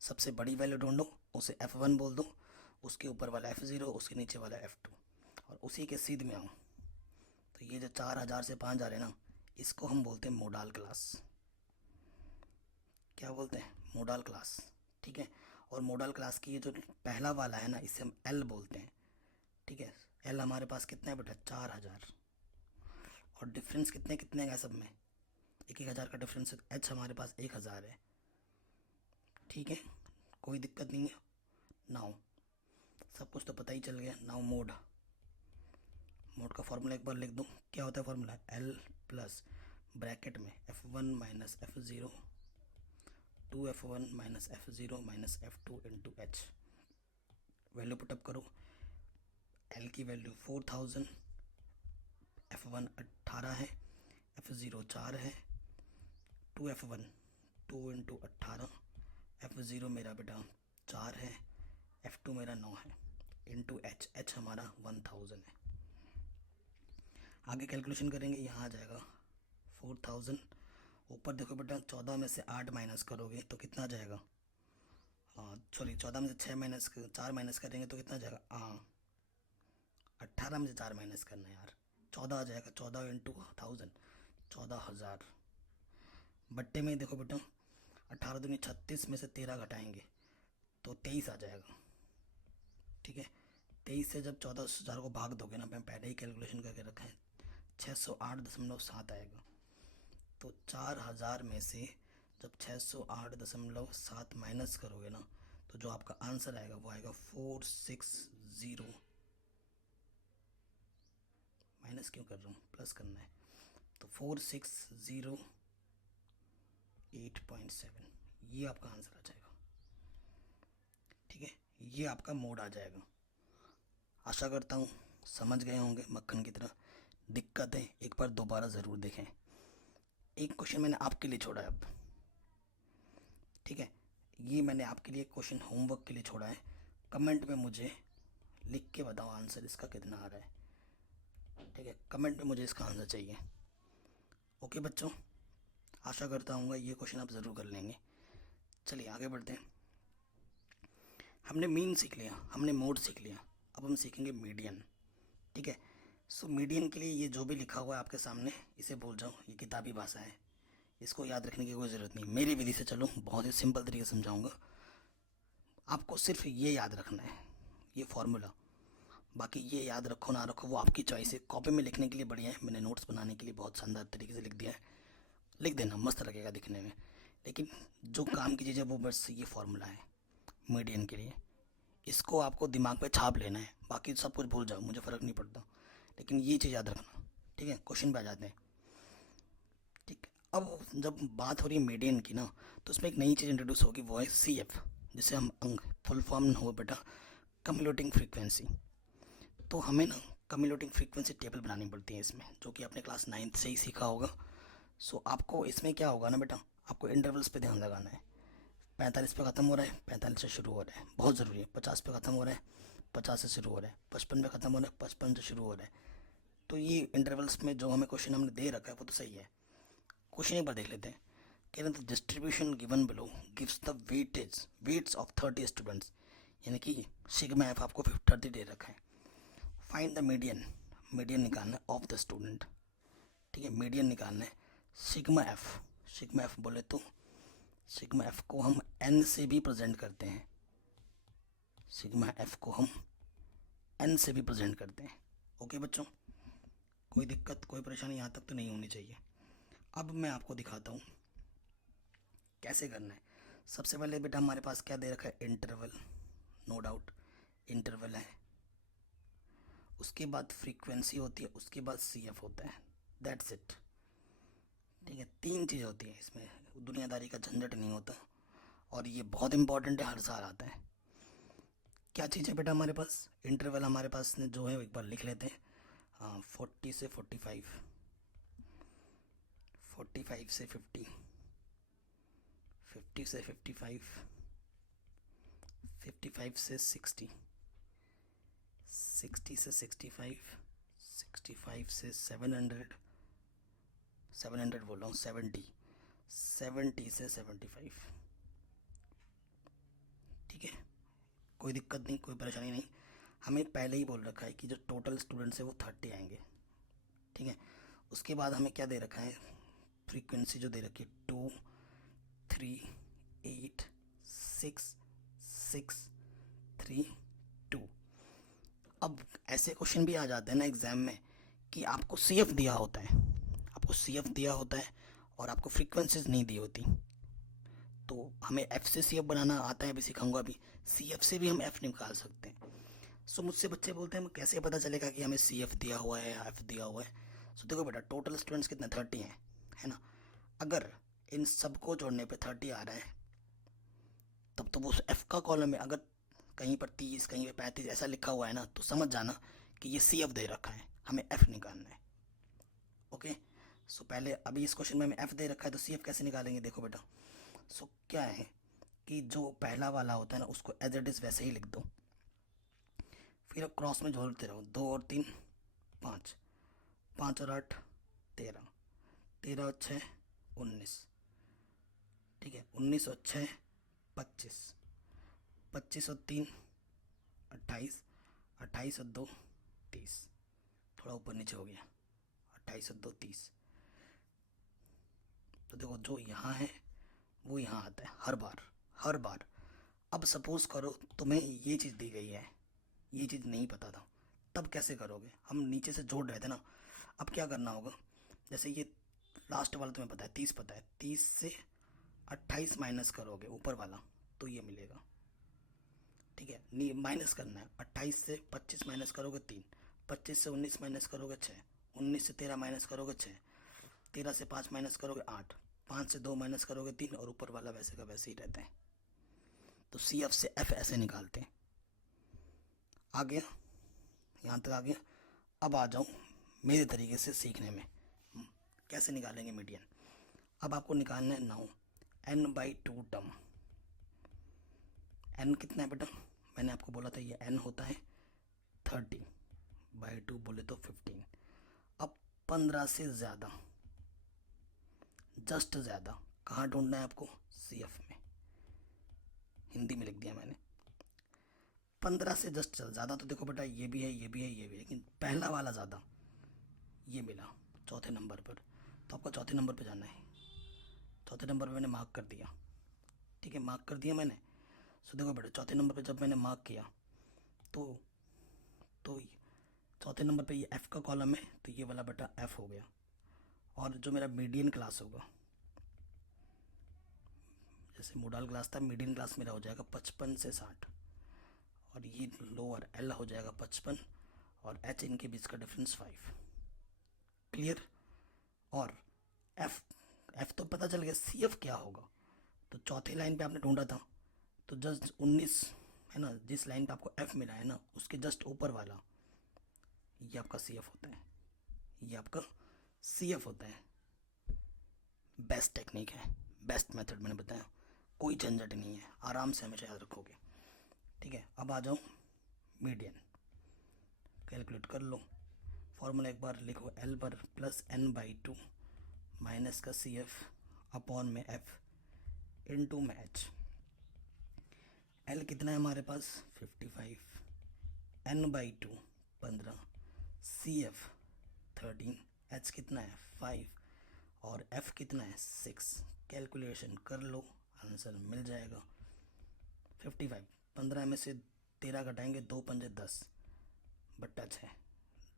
सबसे बड़ी वैल्यू ढूंढो, उसे F1 बोल दो, उसके ऊपर वाला F0 उसके नीचे वाला F2, और उसी के सीध में आऊँ तो ये जो 4000 से 5000 है ना, इसको हम बोलते हैं मोडाल क्लास। क्या बोलते हैं? Modal class. ठीक है, और मोडाल क्लास की ये जो पहला वाला है ना, इसे हम एल बोलते हैं। ठीक है, एल हमारे पास कितना है बेटा? 4000। और डिफरेंस कितने कितने का सब में? 1000 का डिफरेंस है। एच हमारे पास 1000 है। ठीक है, कोई दिक्कत नहीं है। नाउ सब कुछ तो पता ही चल गया। नाउ मोड का फॉर्मूला एक बार लिख दूँ। क्या होता है फॉर्मूला? एल प्लस ब्रैकेट में F1 minus F0 2F1 minus F0 minus F2 into H. Value put up करो। एल की वैल्यू 4000, F1 18 है, F0 4 है, 2F1 2 इंटू 18, F0 मेरा बेटा 4 है, F2 मेरा 9 है, इंटू एच। एच हमारा 1000 है। आगे कैलकुलेशन करेंगे, यहाँ आ जाएगा 4000। ऊपर देखो बेटा, 14 में से 8 माइनस करोगे तो कितना आ जाएगा? हाँ सॉरी, 14 में से 4 माइनस करेंगे तो कितना आ जाएगा? हाँ 18 में से 4 माइनस करना है यार, 14 आ जाएगा। 14 इंटू 1000, 14000। बट्टे में देखो बेटा, 18 दूनी 36 में से 13 घटाएंगे तो 23 आ जाएगा। ठीक है, 23 से जब 14000 को भाग दोगे ना, मैं पहले ही कैलकुलेशन करके रखा है, 608.7 आएगा। तो 4000 में से जब 608.7 माइनस करोगे ना, तो जो आपका आंसर आएगा वो आएगा 460। माइनस क्यों कर रहा हूँ, प्लस करना है। तो 4608.7 ये आपका आंसर आ जाएगा। ठीक है, ये आपका मोड आ जाएगा। आशा करता हूँ समझ गए होंगे मक्खन की तरह। दिक्कत है एक बार दोबारा ज़रूर देखें। एक क्वेश्चन मैंने आपके लिए छोड़ा है अब। ठीक है, ये मैंने आपके लिए क्वेश्चन होमवर्क के लिए छोड़ा है। कमेंट में मुझे लिख के बताओ आंसर इसका कितना आ रहा है। ठीक है, कमेंट में मुझे इसका आंसर चाहिए। ओके बच्चों, आशा करता हूँ ये क्वेश्चन आप ज़रूर कर लेंगे। चलिए आगे बढ़ते हैं। हमने मीन सीख लिया, हमने मोड सीख लिया, अब हम सीखेंगे मीडियन। ठीक है, सो मीडियन के लिए ये जो भी लिखा हुआ है आपके सामने, इसे भूल जाओ, ये किताबी भाषा है, इसको याद रखने की कोई ज़रूरत नहीं। मेरी विधि से चलो, बहुत ही सिंपल तरीके से समझाऊंगा। आपको सिर्फ ये याद रखना है, ये फॉर्मूला। बाकी ये याद रखो ना रखो वो आपकी चॉइस है। कॉपी में लिखने के लिए बढ़िया है, मैंने नोट्स बनाने के लिए बहुत शानदार तरीके से लिख दिया है। लिख देना, मस्त लगेगा दिखने में। लेकिन जो काम की चीज़ है वो बस ये फॉर्मूला है मीडियन के लिए। इसको आपको दिमाग पे छाप लेना है, बाकी सब कुछ भूल जाओ, मुझे फ़र्क नहीं पड़ता, लेकिन ये चीज़ याद रखना। ठीक है, क्वेश्चन पे आ जाते हैं। ठीक है, अब जब बात हो रही है मीडियन की ना, तो उसमें एक नई चीज़ इंट्रोड्यूस होगी, वो है CF, जिसे हम फुल फॉर्म हो बेटा कम्युलेटिंग फ्रीक्वेंसी। तो हमें ना कम्युलेटिंग फ्रीक्वेंसी टेबल बनानी पड़ती है इसमें, जो कि आपने क्लास 9th से ही सीखा होगा। सो आपको इसमें क्या होगा ना बेटा, आपको इंटरवल्स पे ध्यान लगाना है। 45 पे ख़त्म हो रहा है, 45 से शुरू हो रहा है, बहुत ज़रूरी है। 50 पे ख़त्म हो रहा है, 50 से शुरू हो रहा है। 55 पे ख़त्म हो रहा है, 55 से शुरू हो रहा है। तो ये इंटरवल्स में जो हमें क्वेश्चन हमने दे रखा है वो तो सही है। क्वेश्चन एक बार देख लेते हैं। कह रहे थे distribution given below gives the weights of 30 students, यानी कि सिग्मा एफ आपको 30 दे रखा है। फाइंड द मीडियन, मीडियन निकालना है ऑफ द स्टूडेंट। ठीक है, मीडियन निकालना है। सिग्मा एफ बोले तो सिग्मा एफ को हम एन से भी प्रेजेंट करते हैं। सिग्मा एफ को हम एन से भी प्रेजेंट करते हैं। ओके बच्चों, कोई दिक्कत कोई परेशानी यहाँ तक तो नहीं होनी चाहिए। अब मैं आपको दिखाता हूँ कैसे करना है। सबसे पहले बेटा हमारे पास क्या दे रखा है? इंटरवल, नो डाउट इंटरवल है। उसके बाद फ्रीक्वेंसी होती है, उसके बाद CF होता है, दैट्स इट। ठीक है, 3 चीज़ होती है इसमें, दुनियादारी का झंझट नहीं होता, और ये बहुत इंपॉर्टेंट है, हर साल आता है। क्या चीज़ है बेटा हमारे पास? इंटरवल हमारे पास जो है एक बार लिख लेते हैं। हाँ, 40 से 45, 45 से 50, 50 से 55, 55 से 60, 60 से 65, 65 से 700, 700 बोल रहा हूँ, 70, 70 से 75। ठीक है, कोई दिक्कत नहीं, कोई परेशानी नहीं। हमें पहले ही बोल रखा है कि जो टोटल स्टूडेंट्स है वो 30 आएंगे, ठीक है। उसके बाद हमें क्या दे रखा है, फ्रीक्वेंसी जो दे रखी है 2 3 8 6 6 3 2। अब ऐसे क्वेश्चन भी आ जाते हैं ना एग्जाम में कि आपको CF दिया होता है, आपको CF दिया होता है और आपको फ्रीक्वेंसीज नहीं दी होती, तो हमें F से CF बनाना आता है, अभी सिखाऊंगा। अभी CF से भी हम F निकाल सकते हैं। सो मुझसे बच्चे बोलते हैं कैसे पता चलेगा कि हमें CF दिया हुआ है या F दिया हुआ है। सो देखो बेटा, टोटल स्टूडेंट्स कितने 30 हैं, है ना। अगर इन सबको जोड़ने पे 30 आ रहा है तब तो वो F का कॉलम है। अगर कहीं पर 30 कहीं पर 35 ऐसा लिखा हुआ है ना, तो समझ जाना कि ये CF दे रखा है, हमें F निकालना है। ओके, सो पहले अभी इस क्वेश्चन में हमें F दे रखा है, तो CF कैसे निकालेंगे, देखो बेटा। सो क्या है कि जो पहला वाला होता है ना, उसको एज इट इज़ वैसे ही लिख दो, फिर अब क्रॉस में जोड़ते रहो, 2 और 3 5, 5 और 8 13, 13 और 6 19, ठीक है। 19 और 6 25, 25 और 3 28, 28 और 2 30, थोड़ा ऊपर नीचे हो गया, 28 और 2 30। तो देखो जो यहाँ है वो यहाँ आता है हर बार, हर बार। अब सपोज करो तुम्हें ये चीज़ दी गई है, ये चीज़ नहीं पता था, तब कैसे करोगे। हम नीचे से जोड़ रहे थे ना, अब क्या करना होगा, जैसे ये लास्ट वाला तुम्हें पता है 30 पता है, 30 से 28 माइनस करोगे ऊपर वाला तो ये मिलेगा, ठीक है। माइनस करना है, 28 से 25 माइनस करोगे 3, 25 से 19 माइनस करोगे 6, 19 से 13 माइनस करोगे 6, 13 से 5 माइनस करोगे 8, 5 से 2 माइनस करोगे 3, और ऊपर वाला वैसे का वैसे ही रहता है। तो CF से F ऐसे निकालते हैं। आ गया, यहाँ तक आ गया। अब आ जाऊँ मेरे तरीके से सीखने में, कैसे निकालेंगे मीडियन। अब आपको निकालना है 9 n/2 टर्म। n कितना है बेटा, मैंने आपको बोला था ये n होता है 30/2 बोले तो 15। अब 15 से ज़्यादा, जस्ट ज़्यादा कहाँ ढूंढना है आपको, CF में, हिंदी में लिख दिया मैंने। 15 से जस्ट ज़्यादा तो देखो बेटा ये भी है, ये भी है, ये भी है, लेकिन पहला वाला ज़्यादा ये मिला चौथे नंबर पर, तो आपको चौथे नंबर पर जाना है। चौथे नंबर पर मैंने मार्क कर दिया, ठीक है, मार्क कर दिया मैंने। सो देखो बेटा चौथे नंबर पे जब मैंने मार्क किया तो चौथे नंबर पे ये F का कॉलम है, तो ये वाला बेटा F हो गया। और जो मेरा मीडियन क्लास होगा, जैसे मोडल क्लास था, मीडियन क्लास मेरा हो जाएगा 55 से 60, और ये लोअर L हो जाएगा 55, और H इनके बीच का डिफरेंस 5। क्लियर। और F तो पता चल गया, CF क्या होगा, तो चौथी लाइन पे आपने ढूंढा था, तो जस्ट 19 है ना, जिस लाइन पे आपको F मिला है ना, उसके जस्ट ऊपर वाला ये आपका CF होता है, ये आपका CF होता है। बेस्ट टेक्निक है, बेस्ट मेथड मैंने बताया, कोई झंझट नहीं है, आराम से हमेशा याद रखोगे, ठीक है। अब आ जाओ मीडियन, कैलकुलेट कर लो। फॉर्मूला एक बार लिखो, L पर प्लस n/2 माइनस का CF अपॉन में F इनटू में H। L कितना है हमारे पास 55, n/2 15, CF 13, H कितना है 5, और F कितना है 6। कैलकुलेशन कर लो, आंसर मिल जाएगा 55। 15 में से 13 घटाएंगे, 2 पंजे 10 बट्टा 6,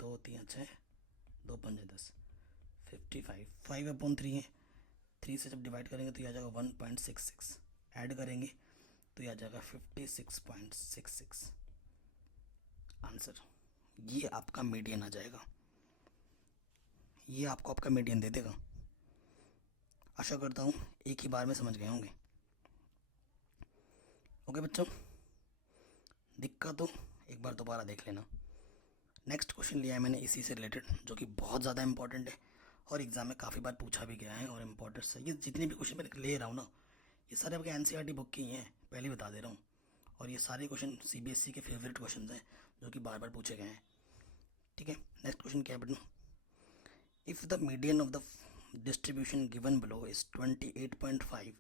2 3 6, 2 पंजे 10, 55। 5/3 है, 3 से जब डिवाइड करेंगे तो ये आ जाएगा 1.66, ऐड करेंगे तो ये आ जाएगा 56.66 आंसर। ये आपका मीडियन आ जाएगा, ये आपको आपका मीडियन दे देगा। आशा करता हूँ एक ही बार में समझ गए होंगे। ओके बच्चों, दिक्कत हो एक बार दोबारा देख लेना। नेक्स्ट क्वेश्चन लिया है मैंने इसी से रिलेटेड, जो कि बहुत ज़्यादा इंपॉर्टेंट है और एग्जाम में काफ़ी बार पूछा भी गया है, और इम्पोर्टेंट से ये जितने भी क्वेश्चन मैं ले रहा हूँ ना, ये सारे आपके NCERT बुक के ही हैं, पहले बता दे रहा हूँ। और ये सारे क्वेश्चन CBSE के फेवरेट क्वेश्चन हैं, जो कि बार बार पूछे गए हैं, ठीक है। नेक्स्ट क्वेश्चन क्या है बेटा, if the median of the distribution given below is 28.5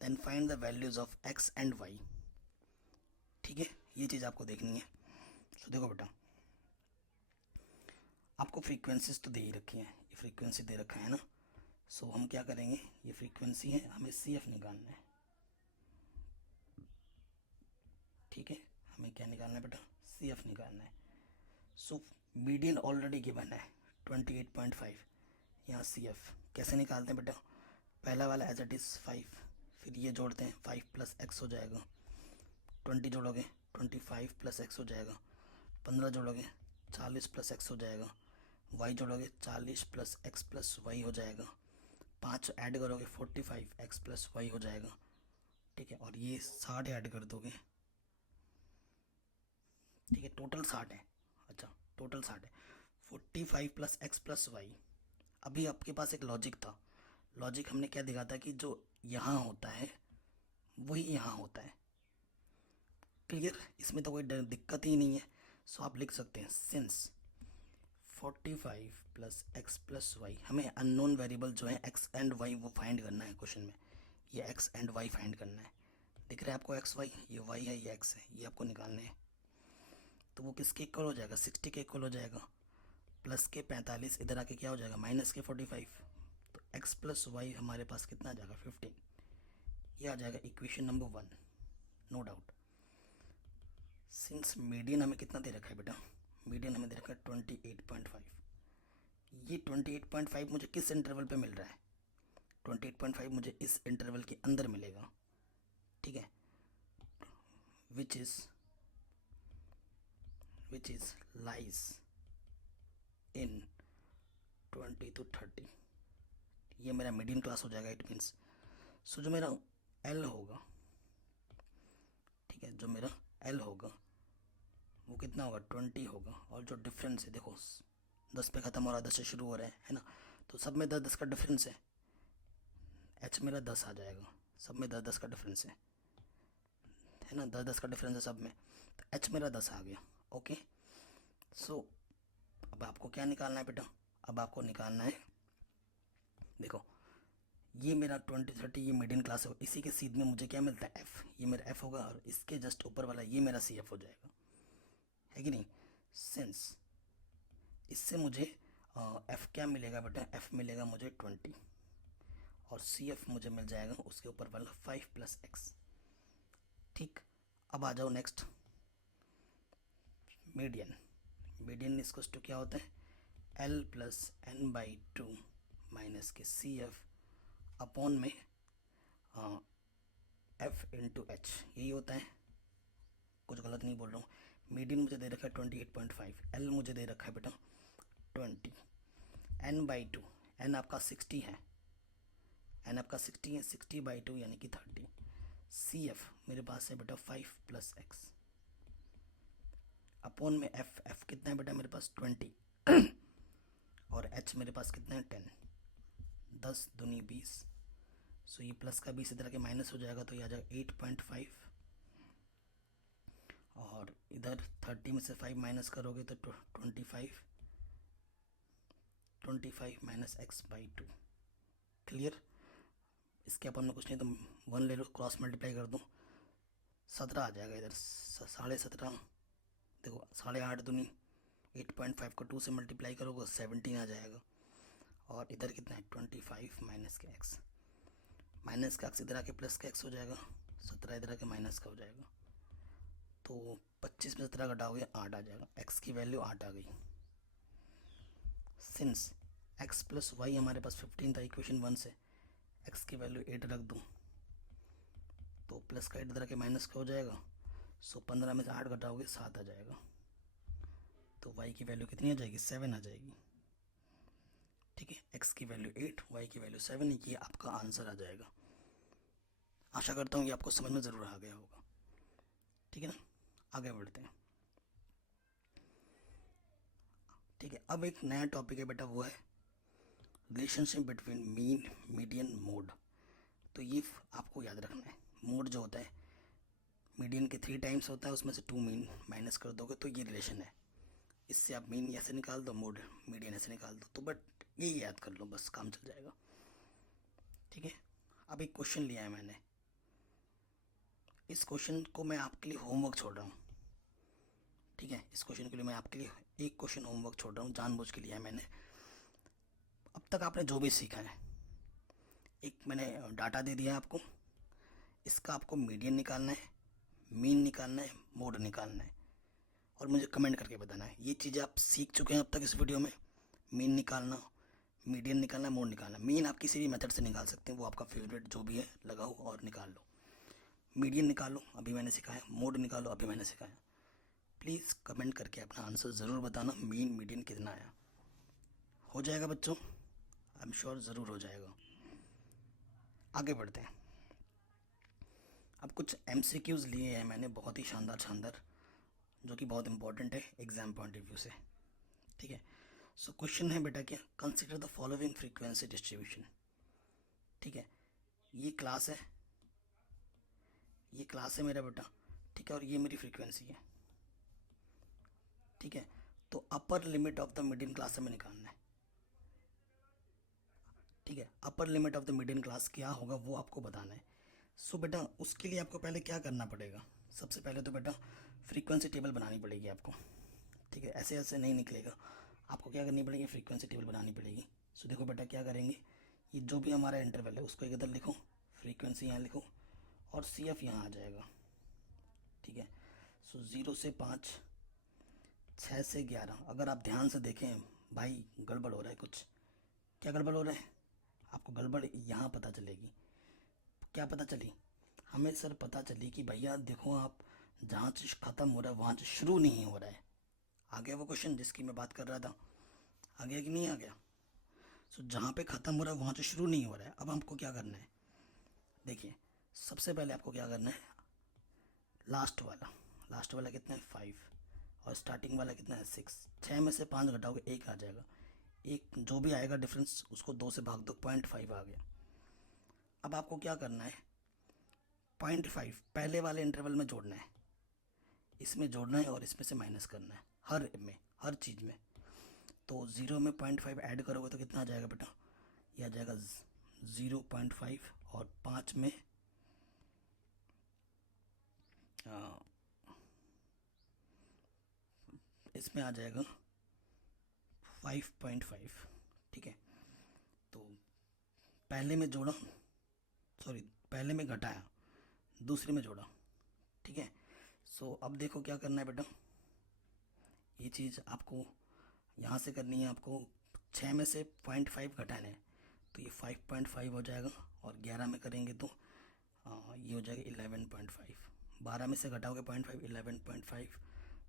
then find the values of X and Y। ठीक है, ये चीज़ आपको देखनी है। तो देखो बेटा, आपको फ्रीक्वेंसीज तो दे ही रखी हैं, ये फ्रीक्वेंसी दे रखा है ना। सो हम क्या करेंगे, ये फ्रीक्वेंसी है, हमें सी एफ निकालना है। ठीक है, हमें क्या निकालना है बेटा, सी एफ निकालना है। सो मीडियन ऑलरेडी गिवन है 28.5, यहाँ सी एफ कैसे निकालते हैं बेटा, पहला वाला एज इट इज़ 5, फिर ये जोड़ते हैं 5 प्लस एक्स हो जाएगा, 20 जोड़ोगे 25 प्लस एक्स हो जाएगा, 15 जोड़ोगे 40 प्लस एक्स हो जाएगा, वाई जोड़ोगे 40 प्लस एक्स प्लस वाई हो जाएगा, 5 ऐड करोगे 45 एक्स प्लस वाई हो जाएगा। ठीक है, और ये 60 ऐड कर दोगे। ठीक है, टोटल 60 है। अच्छा, टोटल 60 है, 45 प्लस एक्स प्लस वाई। अभी आपके पास एक लॉजिक था, लॉजिक हमने क्या दिखा था कि जो यहाँ होता है वही यहाँ होता है। क्लियर, इसमें तो कोई दिक्कत ही नहीं है। सो आप लिख सकते हैं since 45 plus x plus y, हमें अननोन वेरिएबल जो है एक्स एंड वाई वो फाइंड करना है क्वेश्चन में, ये एक्स एंड वाई फाइंड करना है। दिख रहा है आपको एक्स वाई, ये वाई है ये एक्स है, ये आपको निकालने हैं। तो वो किसके इक्वल हो जाएगा, 60 के इक्वल हो जाएगा, प्लस के 45 इधर आके क्या हो जाएगा माइनस के 45। तो एक्स प्लस वाई हमारे पास कितना आ जाएगा 15, ये आ जाएगा equation number 1, no doubt. Since median हमें कितना दे रखा है बेटा, मीडियन हमें दे रखा है 28.5। ये 28.5 मुझे किस इंटरवल पे मिल रहा है, 28.5 मुझे इस इंटरवल के अंदर मिलेगा। ठीक है, which is lies in 20 to 30, ये मेरा मीडियन क्लास हो जाएगा। इट मीन्स सो जो मेरा एल होगा, ठीक है, जो मेरा एल होगा वो कितना होगा 20 होगा, और जो डिफरेंस है देखो 10 पे ख़त्म हो रहा है, 10 से शुरू हो रहा है ना, तो सब में 10-10 का डिफरेंस है। एच मेरा 10 आ जाएगा, सब में 10-10 का डिफरेंस है ना, 10-10 का डिफरेंस है सब में, तो एच मेरा 10 आ गया। ओके, सो अब आपको क्या निकालना है बेटा, अब आपको निकालना है, देखो ये मेरा 20-30 ये मीडियन क्लास है, इसी के सीध में मुझे क्या मिलता है एफ, ये मेरा एफ होगा, और इसके जस्ट ऊपर वाला ये मेरा सी एफ हो जाएगा, है कि नहीं। सिंस इससे मुझे एफ क्या मिलेगा बेटा, एफ मिलेगा मुझे 20, और सी एफ मुझे मिल जाएगा उसके ऊपर वाला 5 प्लस एक्स। ठीक, अब आ जाओ नेक्स्ट, मीडियन। मीडियन इसको टू क्या होता है, L plus N by 2 minus के सी एफ अपॉन में एफ इंटू एच, यही होता है, कुछ गलत नहीं बोल रहा हूँ। मीडियन मुझे दे रखा है 28.5, एल मुझे दे रखा है बेटा 20, एन बाई 2, एन आपका 60 है, एन आपका 60 है, 60 बाई 2 यानी कि 30, सी एफ मेरे पास है बेटा 5 प्लस एक्स अपॉन में एफ, एफ कितना है बेटा मेरे पास 20, और एच मेरे पास कितना है 10, 10 दूनी 20, सो ये प्लस का 20 इधर के माइनस हो जाएगा, तो ये आ जाएगा 8.5, और इधर 30 में से 5 माइनस करोगे तो 25 माइनस एक्स बाई 2। क्लियर, इसके अपन में कुछ नहीं, तो 1 ले लो, क्रॉस मल्टीप्लाई कर दो, 17 आ जाएगा इधर, 17.5, देखो 8.5 दूनी 8.5 को 2 से मल्टीप्लाई करोगे 17 आ जाएगा, और इधर कितना है 25 माइनस का एक्स, माइनस का एक्स इधर आके प्लस का एक्स हो जाएगा, 17 इधर आके माइनस का हो जाएगा, तो 25 में 17 घटाओगे 8 आ जाएगा, एक्स की वैल्यू 8 आ गई। सिंस एक्स प्लस वाई हमारे पास 15 था इक्वेशन 1 से, एक्स की वैल्यू 8 रख दूँ तो प्लस का 8 इधर आके माइनस का हो जाएगा, सो 15 में से 8 घटाओगे 7 आ जाएगा, तो y की वैल्यू कितनी आ जाएगी 7 आ जाएगी। ठीक है, x की वैल्यू 8, y की वैल्यू 7, ये आपका आंसर आ जाएगा। आशा करता हूँ ये आपको समझ में ज़रूर आ गया होगा। ठीक है ना, आगे बढ़ते हैं। ठीक है, अब एक नया टॉपिक है बेटा, वो है relationship between mean median mode. तो ये आपको याद रखना है, मोड जो होता है मीडियन के 3 टाइम्स होता है, उसमें से 2 मीन माइनस कर दोगे तो ये रिलेशन है, इससे आप मीन ऐसे निकाल दो, मोड मीडियन ऐसे निकाल दो, तो बट ये याद कर लो बस, काम चल जाएगा। ठीक है, अब एक क्वेश्चन लिया है मैंने, इस क्वेश्चन को मैं आपके लिए होमवर्क छोड़ रहा हूँ, ठीक है, इस क्वेश्चन के लिए मैं आपके लिए एक क्वेश्चन होमवर्क छोड़ रहा हूँ, जानबूझ के लिया है मैंने। अब तक आपने जो भी सीखा है, एक मैंने डाटा दे दिया है आपको, इसका आपको मीडियन निकालना है, मीन निकालना है, मोड निकालना है, और मुझे कमेंट करके बताना है। ये चीज़ें आप सीख चुके हैं अब तक इस वीडियो में। मीन निकालना, मीडियन निकालना, मोड निकालना। मीन आप किसी भी मेथड से निकाल सकते हैं, वो आपका फेवरेट जो भी है लगाओ और निकाल लो। मीडियन निकालो, अभी मैंने सिखाया। मोड निकालो, अभी मैंने सिखाया। प्लीज़ कमेंट करके अपना आंसर ज़रूर बताना, मीन मीडियन कितना आया। हो जाएगा बच्चों? आई एम श्योर ज़रूर हो जाएगा। आगे बढ़ते हैं। अब कुछ MCQs लिए हैं मैंने, बहुत ही शानदार शानदार, जो कि बहुत इंपॉर्टेंट है एग्जाम पॉइंट ऑफ व्यू से। ठीक है, सो क्वेश्चन है बेटा क्या, consider the following frequency distribution. ठीक है, ये क्लास है, ये क्लास है मेरा बेटा। ठीक है, और ये मेरी फ्रीक्वेंसी है। ठीक है, तो upper limit of the median class हमें निकालना है। ठीक है, upper limit of the median class क्या होगा वो आपको बताना है। सो बेटा उसके लिए आपको पहले क्या करना पड़ेगा, सबसे पहले तो बेटा फ्रीक्वेंसी टेबल बनानी पड़ेगी आपको। ठीक है, ऐसे ऐसे नहीं निकलेगा, आपको क्या करनी पड़ेगी, फ्रीक्वेंसी टेबल बनानी पड़ेगी। सो देखो बेटा क्या करेंगे, ये जो भी हमारा इंटरवल है उसको इधर लिखो, फ्रीक्वेंसी यहाँ लिखो, और CF यहाँ आ जाएगा। ठीक है, सो 0 से 5, 6 से 11। अगर आप ध्यान से देखें भाई, गड़बड़ हो रहा है कुछ। क्या गड़बड़ हो रहा है? आपको गड़बड़ यहाँ पता चलेगी। क्या पता चली? हमें सर पता चली कि भैया देखो आप, जहाँ से ख़त्म हो रहा है वहाँ से शुरू नहीं हो रहा है। आ गया वो क्वेश्चन जिसकी मैं बात कर रहा था? आ गया कि नहीं आ गया? सो जहाँ पे ख़त्म हो रहा है वहाँ से शुरू नहीं हो रहा है। अब हमको क्या करना है, देखिए सबसे पहले आपको क्या करना है, लास्ट वाला कितना है 5, और स्टार्टिंग वाला कितना है 6। 6 में से 5 घटाओगे 1 आ जाएगा। एक जो भी आएगा डिफरेंस उसको 2 से भाग दो, 0.5 आ गया। अब आपको क्या करना है, 0.5 पहले वाले इंटरवल में जोड़ना है, इसमें जोड़ना है और इसमें से माइनस करना है, हर चीज़ में। तो 0 में 0.5 ऐड करोगे तो कितना आ जाएगा बेटा, यह आ जाएगा 0.5, और 5 में इसमें आ जाएगा 5.5। ठीक है, तो पहले में जोड़ा, सॉरी पहले में घटाया, दूसरे में जोड़ा। ठीक है, सो अब देखो क्या करना है बेटा, ये चीज़ आपको यहाँ से करनी है। आपको 6 में से 0.5 घटाना है, तो ये 5.5 हो जाएगा, और 11 में करेंगे तो ये हो जाएगा 11.5। 12 में से घटाओगे 0.5, 11.5।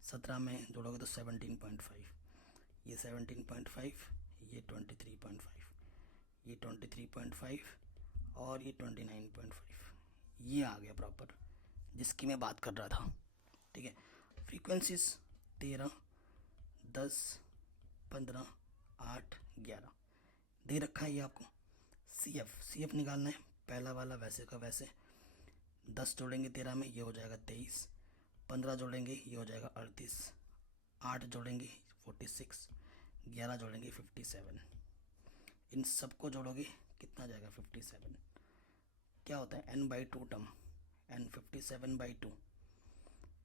17 में जोड़ोगे तो 17.5, ये 17.5, ये 23.5, ये 23.5, और ये 29.5। ये आ गया प्रॉपर जिसकी मैं बात कर रहा था। ठीक है, फ्रीक्वेंसीज 13, 10, 15, 8, 11 दे रखा है ये आपको। CF निकालना है, पहला वाला वैसे का वैसे। 10 जोड़ेंगे 13 में, ये हो जाएगा 23। 15 जोड़ेंगे ये हो जाएगा 38। 8 जोड़ेंगे 46। 11 जोड़ेंगे 57। इन सबको जोड़ोगे कितना आ जाएगा 57। क्या होता है n/2 टर्म, n 57/2,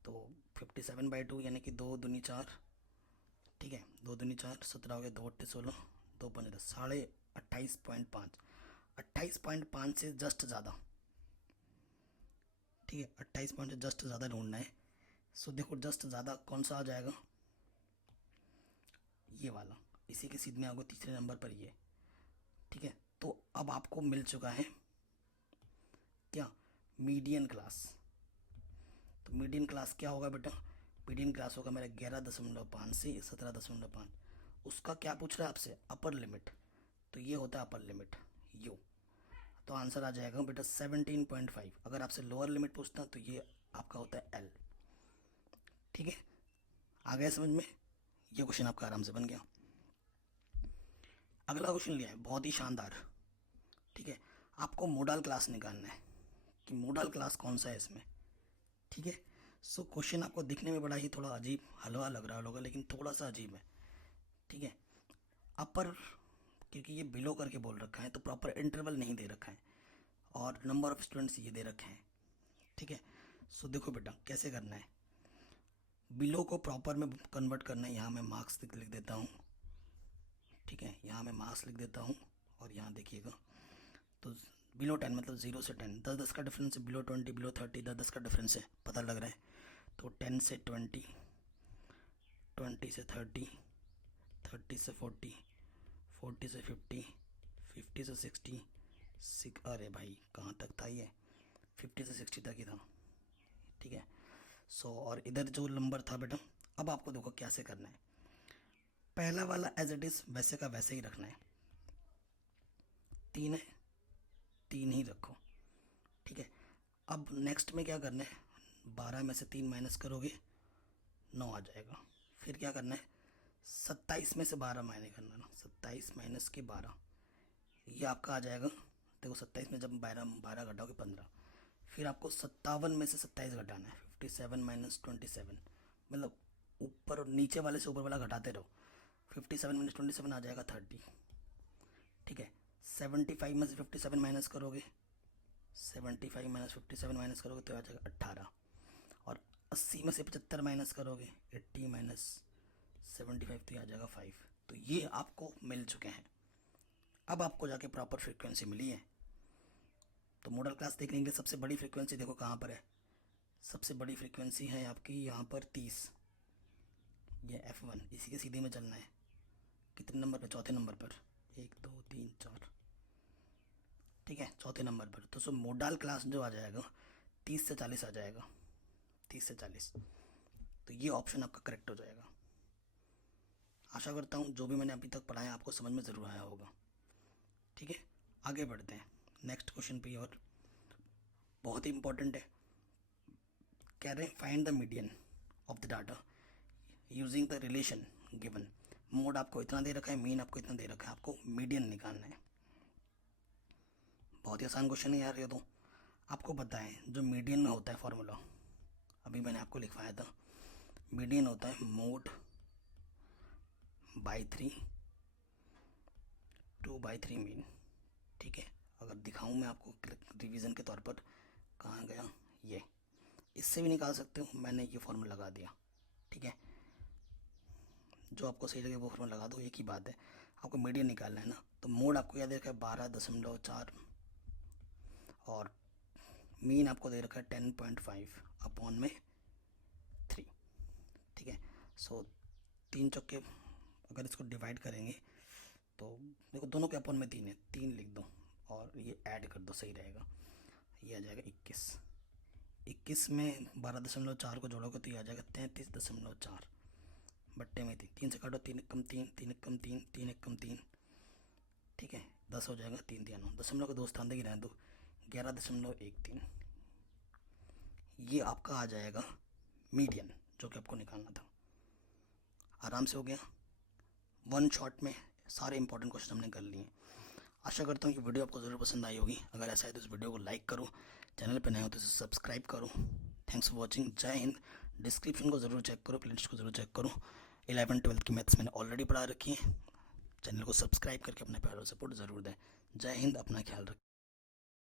तो 57/2 यानी कि 2 दूनी 4। ठीक है, 2 दूनी 4, 17 हो गया, 2 8 16, 2 5 10, 28.5। 28.5 से जस्ट ज़्यादा। ठीक है, 28 पॉइंट से जस्ट ज़्यादा ढूंढना है। सो देखो जस्ट ज़्यादा कौन सा आ जाएगा, ये वाला, इसी के सीध में आओगे तीसरे नंबर पर ये। ठीक है, तो अब आपको मिल चुका है क्या, मीडियन क्लास। तो मीडियन क्लास क्या होगा बेटा, मीडियन क्लास होगा मेरा 11.5 से 17.5। उसका क्या पूछ रहा है आपसे, अपर लिमिट, तो ये होता है अपर लिमिट यू। तो आंसर आ जाएगा बेटा 17.5। अगर आपसे लोअर लिमिट पूछता तो ये आपका होता है L। ठीक है, आ गया समझ में? ये क्वेश्चन आपका आराम से बन गया। अगला क्वेश्चन लिया है बहुत ही शानदार। ठीक है, आपको मोडल क्लास निकालना है कि मोडल क्लास कौन सा है इसमें। ठीक है, सो क्वेश्चन आपको दिखने में बड़ा ही थोड़ा अजीब हलवा लग रहा होगा, लेकिन थोड़ा सा अजीब है। ठीक है, अपर, क्योंकि ये बिलो करके बोल रखा है तो प्रॉपर इंटरवल नहीं दे रखा है, और नंबर ऑफ स्टूडेंट्स ये दे रखे हैं। ठीक है, सो देखो बेटा कैसे करना है, बिलो को प्रॉपर में कन्वर्ट करना है, यहाँ मैं मार्क्स लिख देता हूँ, ठीक है, यहाँ मैं मार्क्स लिख देता हूँ। और यहाँ देखिएगा तो बिलो 10 मतलब 0 से 10, 10 का डिफरेंस है, बिलो 20 बिलो 30 10 का डिफरेंस है, पता लग रहा है। तो 10 से 20, 20 से 30, 30 से 40, 40 से 50, 50 से 60, अरे भाई कहाँ तक था ये, 50 से 60 तक ही था, ठीक है। और इधर जो नंबर था बेटा, अब आपको देखो कैसे करना है। पहला वाला एज इट इज़ वैसे का वैसे ही रखना है, 3 है 3 ही रखो, ठीक है। अब नेक्स्ट में क्या करना है, 12 में से 3 माइनस करोगे 9 आ जाएगा। फिर क्या करना है, 27 में से 12 माइनस करना ना, 27 माइनस के 12 ये आपका आ जाएगा। देखो 27 में जब 12 घटाओगे 15। फिर आपको 57 में से 27 घटाना है, 57 माइनस 27, मतलब ऊपर और नीचे वाले से ऊपर वाला घटाते रहो। 57 माइनस 27 आ जाएगा 30, ठीक है। 75 में से 57 माइनस करोगे, 75 माइनस 57 माइनस करोगे तो आ जाएगा 18। और 80 में से 75 माइनस करोगे, 80 माइनस 75 तो आ जाएगा 5। तो ये आपको मिल चुके हैं। अब आपको जाके प्रॉपर फ्रीक्वेंसी मिली है। तो मॉडल क्लास देखने के लिए सबसे बड़ी फ्रीक्वेंसी देखो कहाँ पर है, सबसे बड़ी फ्रीक्वेंसी है आपकी यहाँ पर 30, ये F1, इसी के सीधे में चलना है। कितने नंबर पर, चौथे नंबर पर, 1 2 3 4, ठीक है, चौथे नंबर पर। तो सो मॉडल क्लास जो आ जाएगा 30 से 40 आ जाएगा, 30 से 40। तो ये ऑप्शन आपका करेक्ट हो जाएगा। आशा करता हूँ जो भी मैंने अभी तक पढ़ाया आपको समझ में ज़रूर आया होगा, ठीक है। आगे बढ़ते हैं नेक्स्ट क्वेश्चन पे, और बहुत ही इंपॉर्टेंट है। कह रहे हैं find the median of the data using the relation given. Mode आपको इतना दे रखा है, मीन आपको इतना दे रखा है, आपको मीडियन निकालना है। बहुत ही आसान क्वेश्चन है यार ये तो। आपको पता है जो मीडियन में होता है फॉर्मूला, अभी मैंने आपको लिखवाया था, मीडियन होता है मोड बाई 3 2/3 मीन, ठीक है। अगर दिखाऊं मैं आपको रिवीजन के तौर पर, कहाँ गया ये, इससे भी निकाल सकते हो, मैंने ये फॉर्मूला लगा दिया, ठीक है। जो आपको सही लगे वो फॉर्मूला लगा दो, एक ही बात है। आपको मीडियन निकालना है ना, तो मोड आपको याद रखा है 12.4 और मीन आपको दे रखा है 10.5 अपॉन में 3, ठीक है। 3 चौके अगर इसको डिवाइड करेंगे तो देखो दोनों के अपॉन में 3 है, 3 लिख दो और ये ऐड कर दो, सही रहेगा। ये आ जाएगा 21 में 12.4 को जोड़ोगे तो ये आ जाएगा 33.4, बट्टे में 3 से काटो, 3 1 कम 3, 3 1 कम 3, 3 1 कम 3, ठीक है, 10 हो जाएगा, 3 3 9, दशमलव को 2 स्थान दे रहने दो, 11.13। ये आपका आ जाएगा मीडियन, जो कि आपको निकालना था। आराम से हो गया, वन शॉट में सारे इंपॉर्टेंट क्वेश्चन हमने कर लिए। आशा करता हूँ कि वीडियो आपको ज़रूर पसंद आई होगी। अगर ऐसा है तो इस वीडियो को लाइक करो, चैनल पर नए हो तो इसे सब्सक्राइब करो। थैंक्स फॉर वॉचिंग, जय हिंद। डिस्क्रिप्शन को ज़रूर चेक करो, प्लेलिस्ट को ज़रूर चेक करो। 11th 12th की मैथ्स मैंने ऑलरेडी पढ़ा रखी है। चैनल को सब्सक्राइब करके अपने प्यार और सपोर्ट ज़रूर दें। जय हिंद, अपना ख्याल रखें।